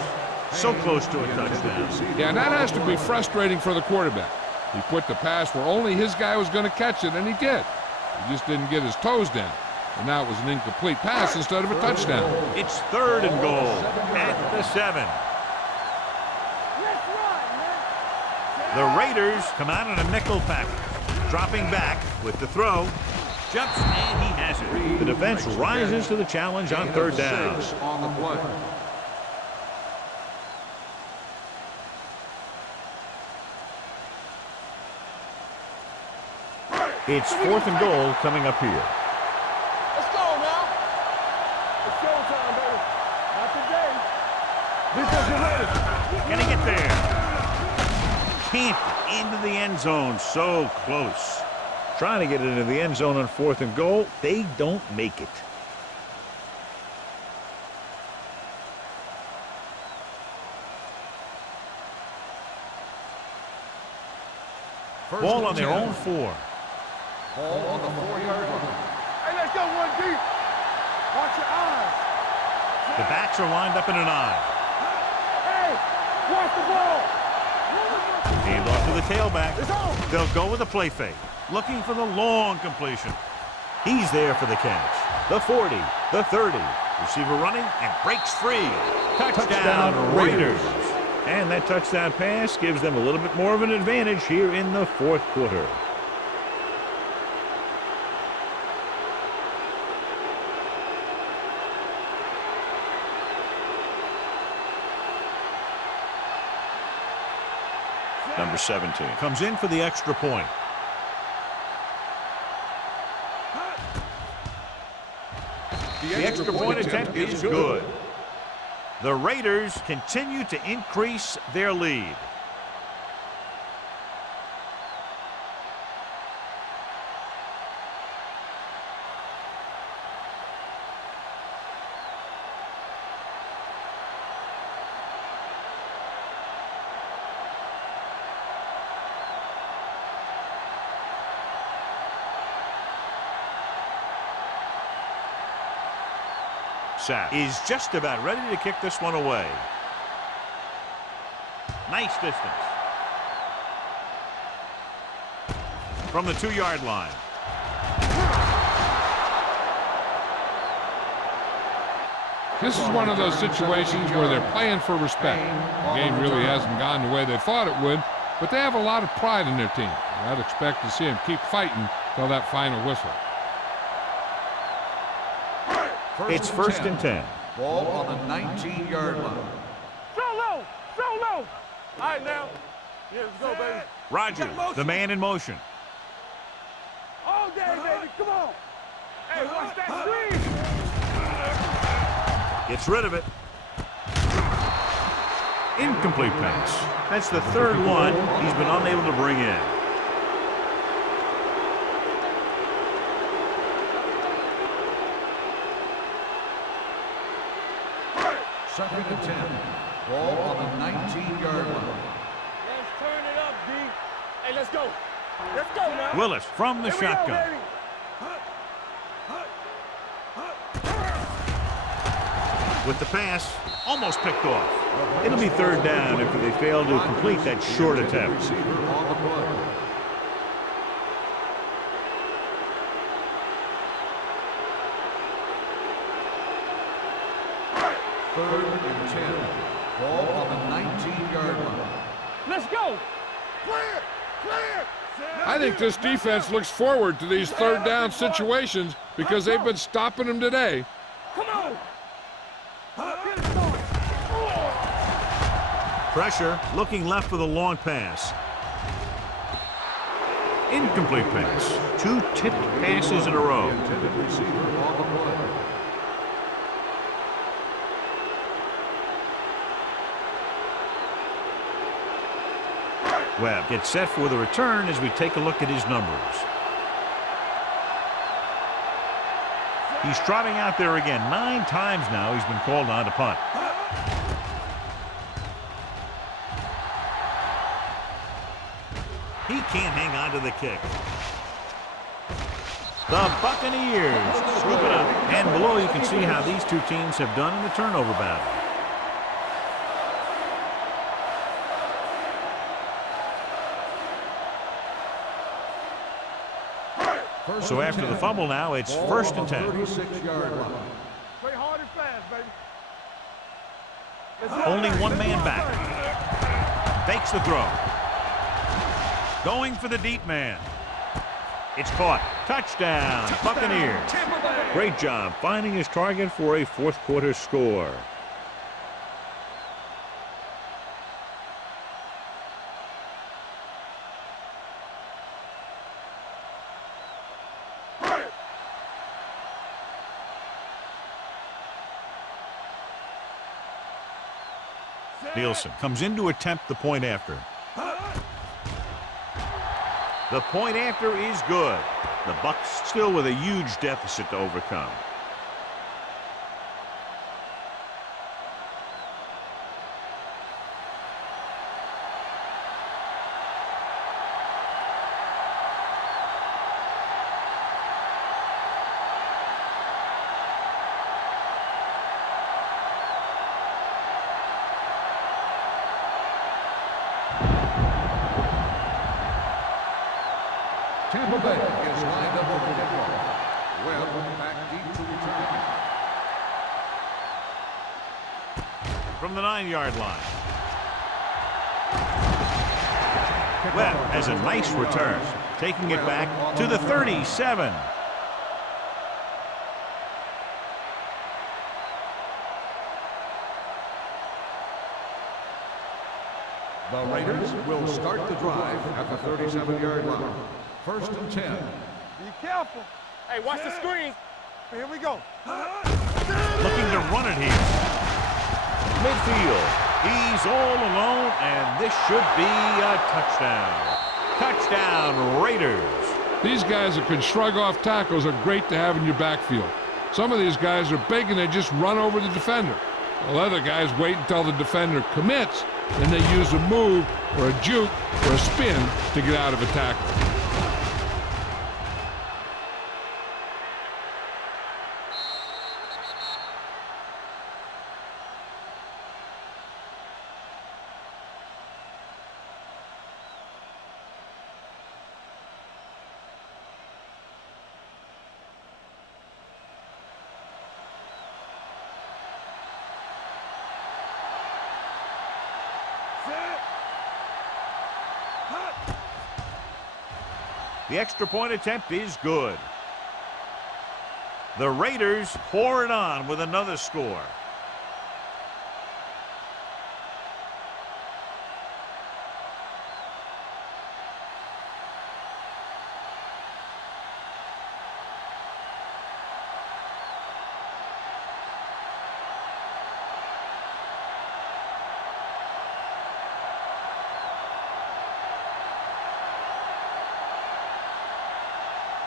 So close to a touchdown. Yeah, and that has to be frustrating for the quarterback. He put the pass where only his guy was going to catch it, and he did. He just didn't get his toes down. And now it was an incomplete pass instead of a touchdown. It's 3rd and goal at the 7. The Raiders come out in a nickel package. Dropping back with the throw. Jumps and he has it. The defense rises to the challenge on 3rd down. On the play. It's 4th and goal coming up here. Let's go now. It's showtime, baby. Not today. Defense is ready. Can he get there? Can't get into the end zone. So close. Trying to get it into the end zone on 4th and goal. They don't make it. Ball on and their 10. own 4. Ball on the 4-yard line. Hey, let's go one deep. Watch your eyes. The backs are lined up in an I. Hey, watch the ball. Hand off to the tailback. It's on. They'll go with a play fake, looking for the long completion. He's there for the catch. The 40, the 30. Receiver running and breaks free. Touchdown, Raiders. And that touchdown pass gives them a little bit more of an advantage here in the fourth quarter. Number 17 comes in for the extra point. The extra point attempt is good. The Raiders continue to increase their lead. Sapp is just about ready to kick this one away. Nice distance. From the 2-yard line. This is one of those situations where they're playing for respect. The game really hasn't gone the way they thought it would, but they have a lot of pride in their team. I'd expect to see them keep fighting till that final whistle. It's first and 10. Ball on the 19-yard line. So low. So low. All right, now. Yeah, let's go, baby. Rogers, the man in motion. All day, baby. Come on. Hey, watch that screen. Gets rid of it. Incomplete pass. That's the third one he's been unable to bring in. Second and 10. Ball on the 19-yard line. Let's turn it up, D. Hey, let's go. Let's go now. Willis from the Here we go, shotgun. baby. With the pass, almost picked off. It'll be third down if they fail to complete that short attempt. Receiver on the play. Third and 10. Ball on the 19-yard line. Let's go. Clear. Clear. I think this defense looks forward to these third down situations because they've been stopping them today. Come on. Get it going. Pressure, looking left for the long pass. Incomplete pass. 2 tipped passes in a row. Intended receiver on the play. Webb gets set for the return as we take a look at his numbers. He's trotting out there again. 9 times now he's been called on to punt. He can't hang on to the kick. The Buccaneers scoop it up. And below you can see how these two teams have done in the turnover battle. So after the fumble now, it's first and 10. 36-yard line. Play hard and fast, baby. Only one man back. Fakes the throw. Going for the deep man. It's caught. Touchdown, Buccaneers. Great job finding his target for a fourth quarter score. Nielsen comes in to attempt the point after. The point after is good. The Bucs still with a huge deficit to overcome. Tampa Bay is lined up for the kickoff. Webb back deep to return. From the 9-yard line. Webb has a nice return, taking it back to the 37. The Raiders will start the drive at the 37-yard line. 1st and 10. Be careful. Hey, watch the screen. Here we go. Looking to run it here. Midfield. He's all alone, and this should be a touchdown. Touchdown, Raiders. These guys that can shrug off tackles are great to have in your backfield. Some of these guys are big and they just run over the defender. While other guys wait until the defender commits, then they use a move or a juke or a spin to get out of a tackle. The extra point attempt is good. The Raiders pour it on with another score.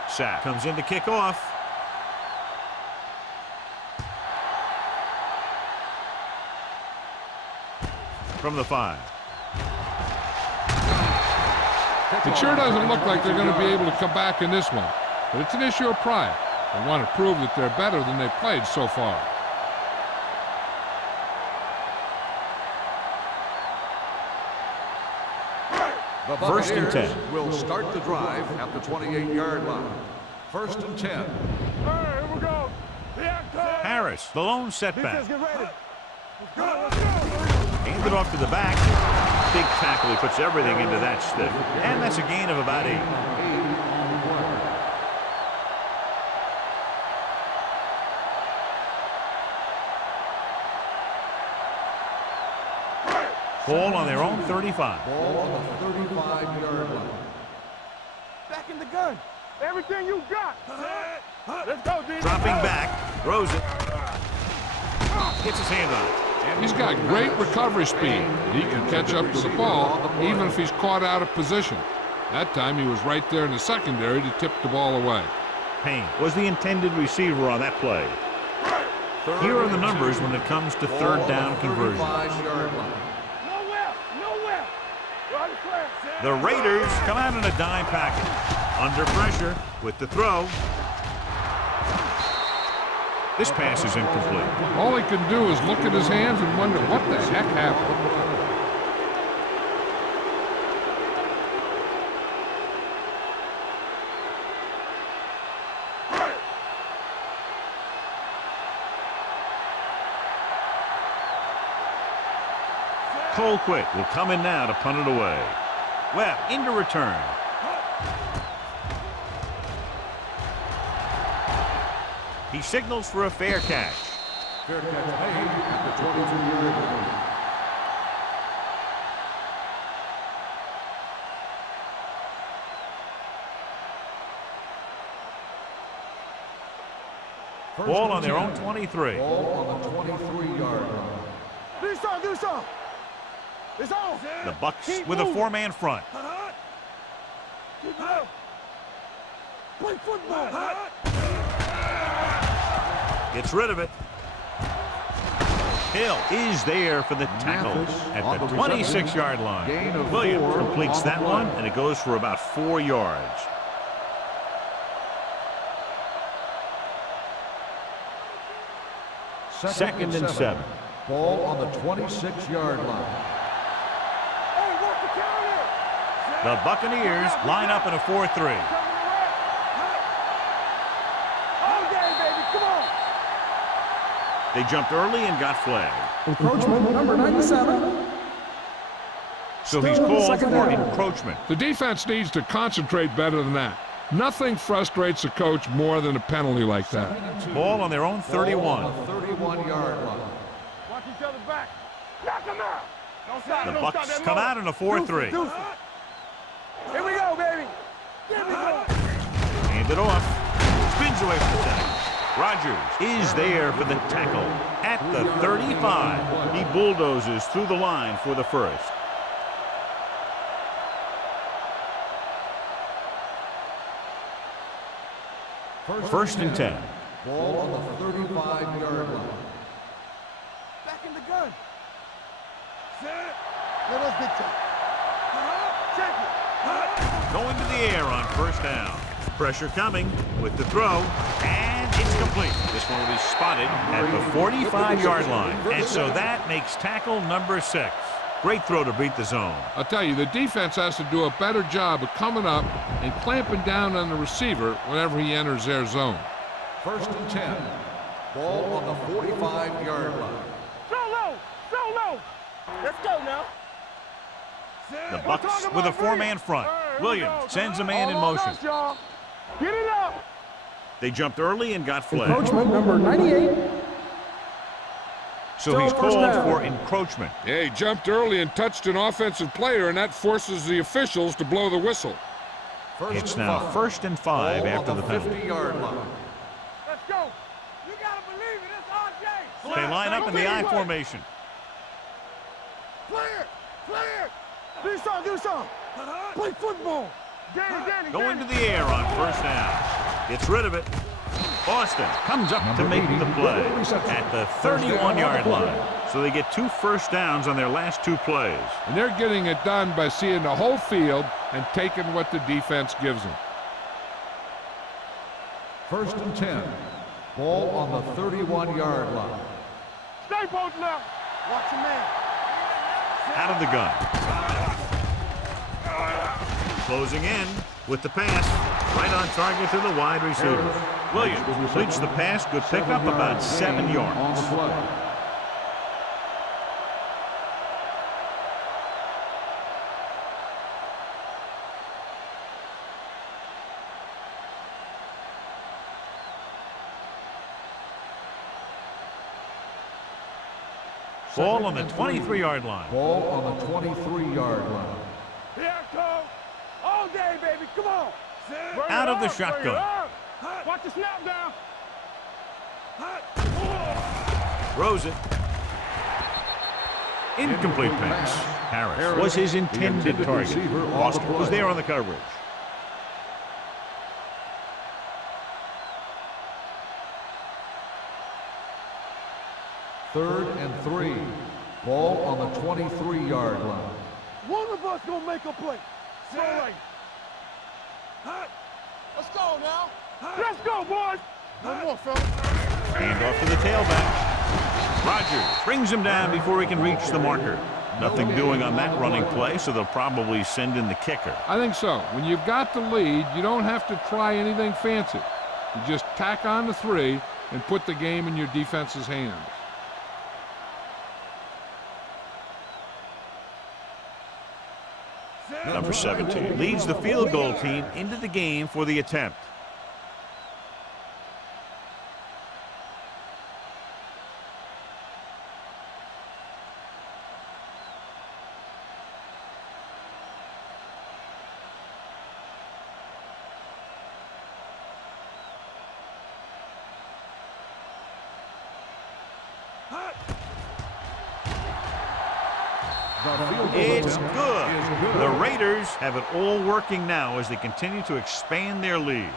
Sack comes in to kick off. From the 5. It sure doesn't look like they're going to be able to come back in this one, but it's an issue of pride. They want to prove that they're better than they've played so far. The 1st and 10. Will start the drive at the 28-yard line. 1st and 10. All right, here we go. Harris, the lone setback. Get ready. Let's go. Handed off to the back. Big tackle. He puts everything into that stick. And that's a gain of about 8. Ball on their own 35. Ball on the 35-yard line. Back in the gun. Everything you got. Let's go, D. Dropping back. Throws it. Gets his hand on it. He's got great recovery speed. He can catch up to the ball even if he's caught out of position. That time he was right there in the secondary to tip the ball away. Payne was the intended receiver on that play. Here are the numbers when it comes to third down conversions. The Raiders come out in a dime package. Under pressure with the throw. This pass is incomplete. All he can do is look at his hands and wonder what the heck happened. Colquitt will come in now to punt it away. Webb into return. He signals for a fair catch. Fair catch made at the 22-yard line. Ball on their own 23. Ball on the 23-yard line. Do something. It's on. The Bucks with a 4-man front. Play football. Gets rid of it. Hill is there for the tackle at the 26-yard line. Williams completes that one, and it goes for about 4 yards. Second and 7. Ball on the 26-yard line. The Buccaneers line up in a 4-3. They jumped early and got flagged. Encroachment number 97. So he's Still called second for down. encroachment. The defense needs to concentrate better than that. Nothing frustrates a coach more than a penalty like that. Ball on their own 31. Ball on the 31-yard line. Watch each other back. Knock him out. Don't stop. The Don't Bucks stop that come motor. out in a 4-3. Deuces. Here we go, baby. Give me go. Hand it off. Spins away from the tackle. Rogers is there for the tackle at the 35. He bulldozes through the line for the first. First and 10. Ball on the 35-yard line. Back in the gun. Set. Let us get to check it. Going to the air on first down. Pressure coming with the throw, and it's complete. This one will be spotted at the 45-yard line. And so that makes tackle number 6. Great throw to beat the zone. I'll tell you, the defense has to do a better job of coming up and clamping down on the receiver whenever he enters their zone. First and 10. Ball on the 45-yard line. So low. So low. Let's go now. The Bucks with a 4-man front. Williams sends a man in motion. Get it up. They jumped early and got flagged. Encroachment number 98. So he's Still first called down. for encroachment. Yeah, he jumped early and touched an offensive player, and that forces the officials to blow the whistle. First It's and now 5. first and 5 Ball after on the penalty. 50-yard line. Let's go. You gotta believe it. It's RJ. They line up in the I formation. Clear. Clear. Do something. Do something. Play football. Danny. Going to the air on first down. Gets rid of it. Austin comes up to make the play at the 31-yard line. So they get 2 first downs on their last 2 plays. And they're getting it done by seeing the whole field and taking what the defense gives them. First and 10. Ball on the 31-yard line. Stay posted now. Watch your man. Out of the gun. Closing in with the pass. Right on target to the wide receiver. Williams completes the pass. Good pickup, about 7 yards. On the play. Ball on the 23-yard line. Ball on the 23-yard line. Here I come. All day, baby. Come on. Bring Out it of the up, bring it shotgun. up. Watch the snap down. Throws it. Incomplete pass. Harris was his intended target. Austin was there on the coverage. Third and 3. Ball on the 23-yard line. One of us gonna make a play. So right. Let's go now. Let's go, boys. One more, fella. Hand off to the tailback. Rogers brings him down before he can reach the marker. Nothing doing on that running play, so they'll probably send in the kicker. I think so. When you've got the lead, you don't have to try anything fancy. You just tack on the 3 and put the game in your defense's hands. Number 17 leads the field goal team into the game for the attempt. It's good. The Raiders have it all working now as they continue to expand their lead.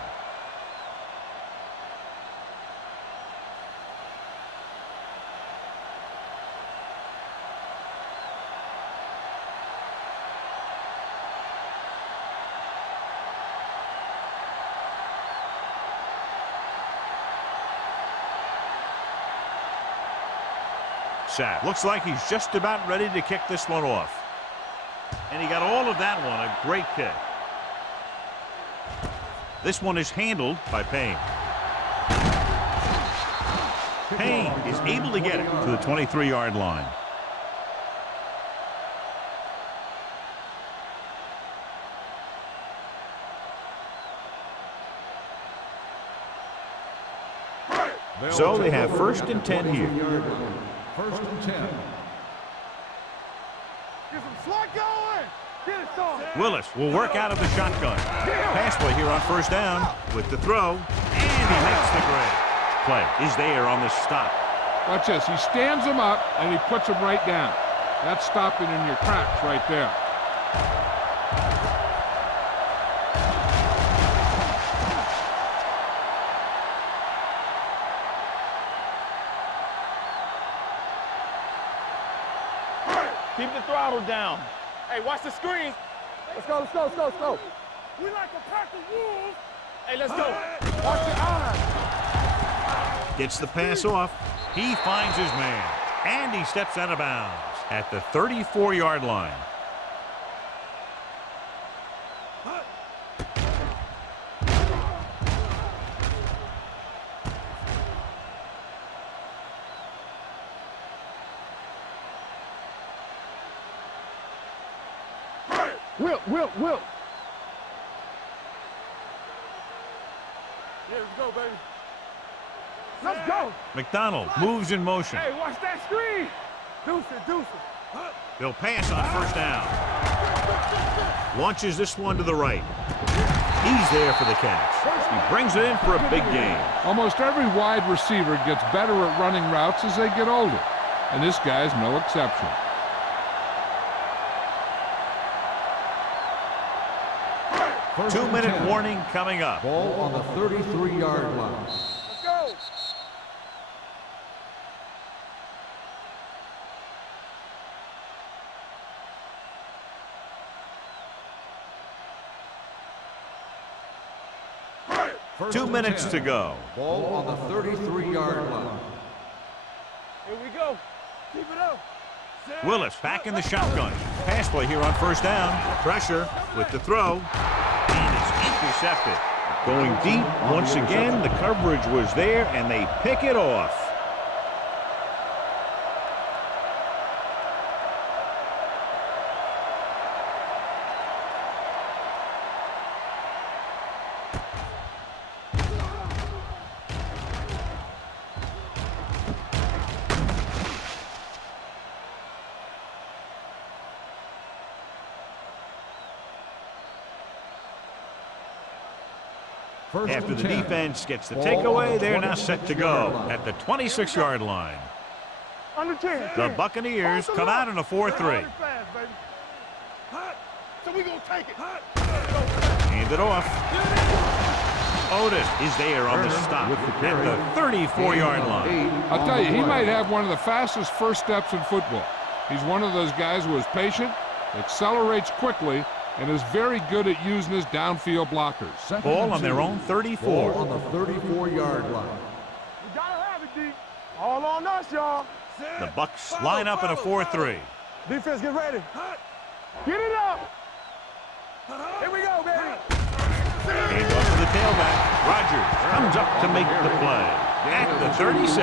Sack. Looks like he's just about ready to kick this one off. And he got all of that one. A great kick. This one is handled by Payne. Payne is able to get it to the 23-yard line. So they have 1st and 10 here. 1st and 10. Get some slot going. Get it started. Willis will work out of the shotgun. Pass play here on 1st down with the throw, and he makes the grab. Play is there on the stop. Watch this. He stands him up, and he puts him right down. That's stopping in your tracks right there. Keep the throttle down. Hey, watch the screen. Let's go, let's go, let's go, let's go. We like a pack of wolves. Hey, let's go. Watch your eyes. Gets the pass off. He finds his man, and he steps out of bounds at the 34-yard line. Will. Yeah, let's go, baby. Let's go. McDonald moves in motion. Hey, watch that screen. Deuce it. They'll pass on 1st down. Launches this one to the right. He's there for the catch. He brings it in for a big gain. Almost every wide receiver gets better at running routes as they get older, and this guy's no exception. Two-minute warning coming up. Ball on the 33-yard line. Let's go. First 2 and minutes 10. to go. Ball on the 33-yard line. Here we go. Keep it up. Willis back in the shotgun. Pass play here on 1st down. Pressure with the throw. And it's intercepted. Going deep once again. The coverage was there, and they pick it off. First After and the 10. defense gets the Ball takeaway, on the they're now set to 26-yard go line. at the 26-yard line. Under 10. The Buccaneers come out in a 4-3. So we gonna take it. Hand it off. Otis is there on the stop at the 34-yard line. I'll tell you, he might have one of the fastest first steps in football. He's one of those guys who is patient, accelerates quickly, and is very good at using his downfield blockers. Ball on their own 34. Ball on the 34-yard line. We gotta have it, D. All on us, y'all. The Bucs line up in a 4-3. Defense, get ready. Get it up. Here we go, baby. Hand off to the tailback. Rogers comes up to make the play. At the 36.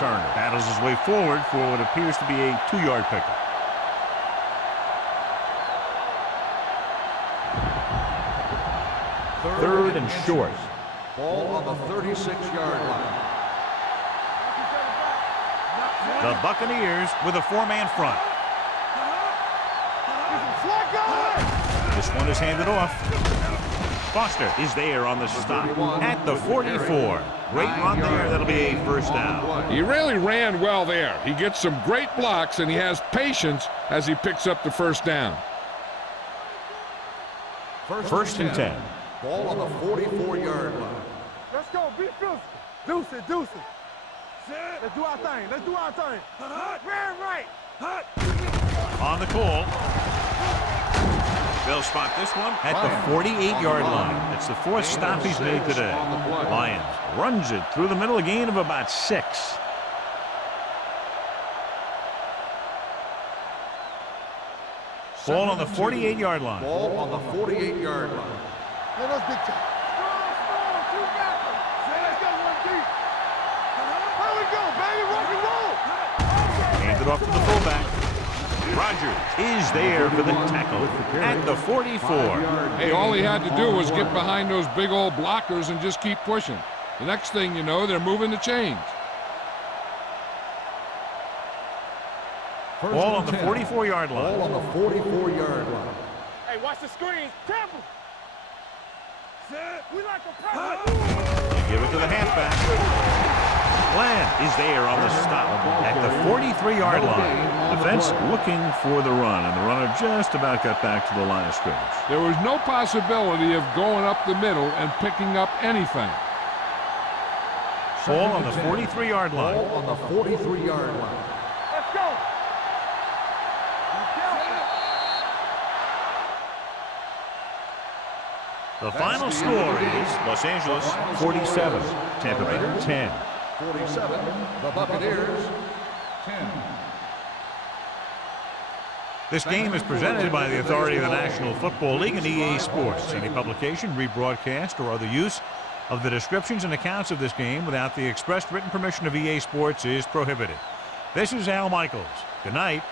Turner battles his way forward for what appears to be a 2-yard pickup. Third and short. Ball on the 36-yard line. The Buccaneers with a 4-man front. This one is handed off. Foster is there on the stop at the 44. Great run there. That'll be a 1st down. He really ran well there. He gets some great blocks, and he has patience as he picks up the 1st down. First and 10. Ball on the 44-yard line. Let's go, be physical. Deuce it. Let's do our thing. Ran right. On the call. They'll spot this one at the 48-yard line. That's the 4th stop he's made today. Lions runs it through the middle, a gain of about 6. Ball on the 48-yard line. Ball on the 48-yard line. Let us big time. Strong, 2 backers. Let's go, 1 deep. Here we go. it off to the fullback. Rogers is there for the tackle at the 44. Hey, all he had to do was get behind those big old blockers and just keep pushing. The next thing you know, they're moving the chains. Ball on the 44-yard line. Ball on the 44-yard line. Hey, watch the screens. Temple. We like a press. They give it to the halfback. Glenn is there on the stop at the 43-yard line. Defense looking for the run, and the runner just about got back to the line of scrimmage. There was no possibility of going up the middle and picking up anything. Ball on the 43-yard line. Ball on the 43-yard line. Let's go. The final score is Los Angeles 47, Tampa Bay 10. 47, the Buccaneers 10. This game is presented by the authority of the National Football League and EA Sports. Any publication, rebroadcast, or other use of the descriptions and accounts of this game without the expressed written permission of EA Sports is prohibited. This is Al Michaels. Good night.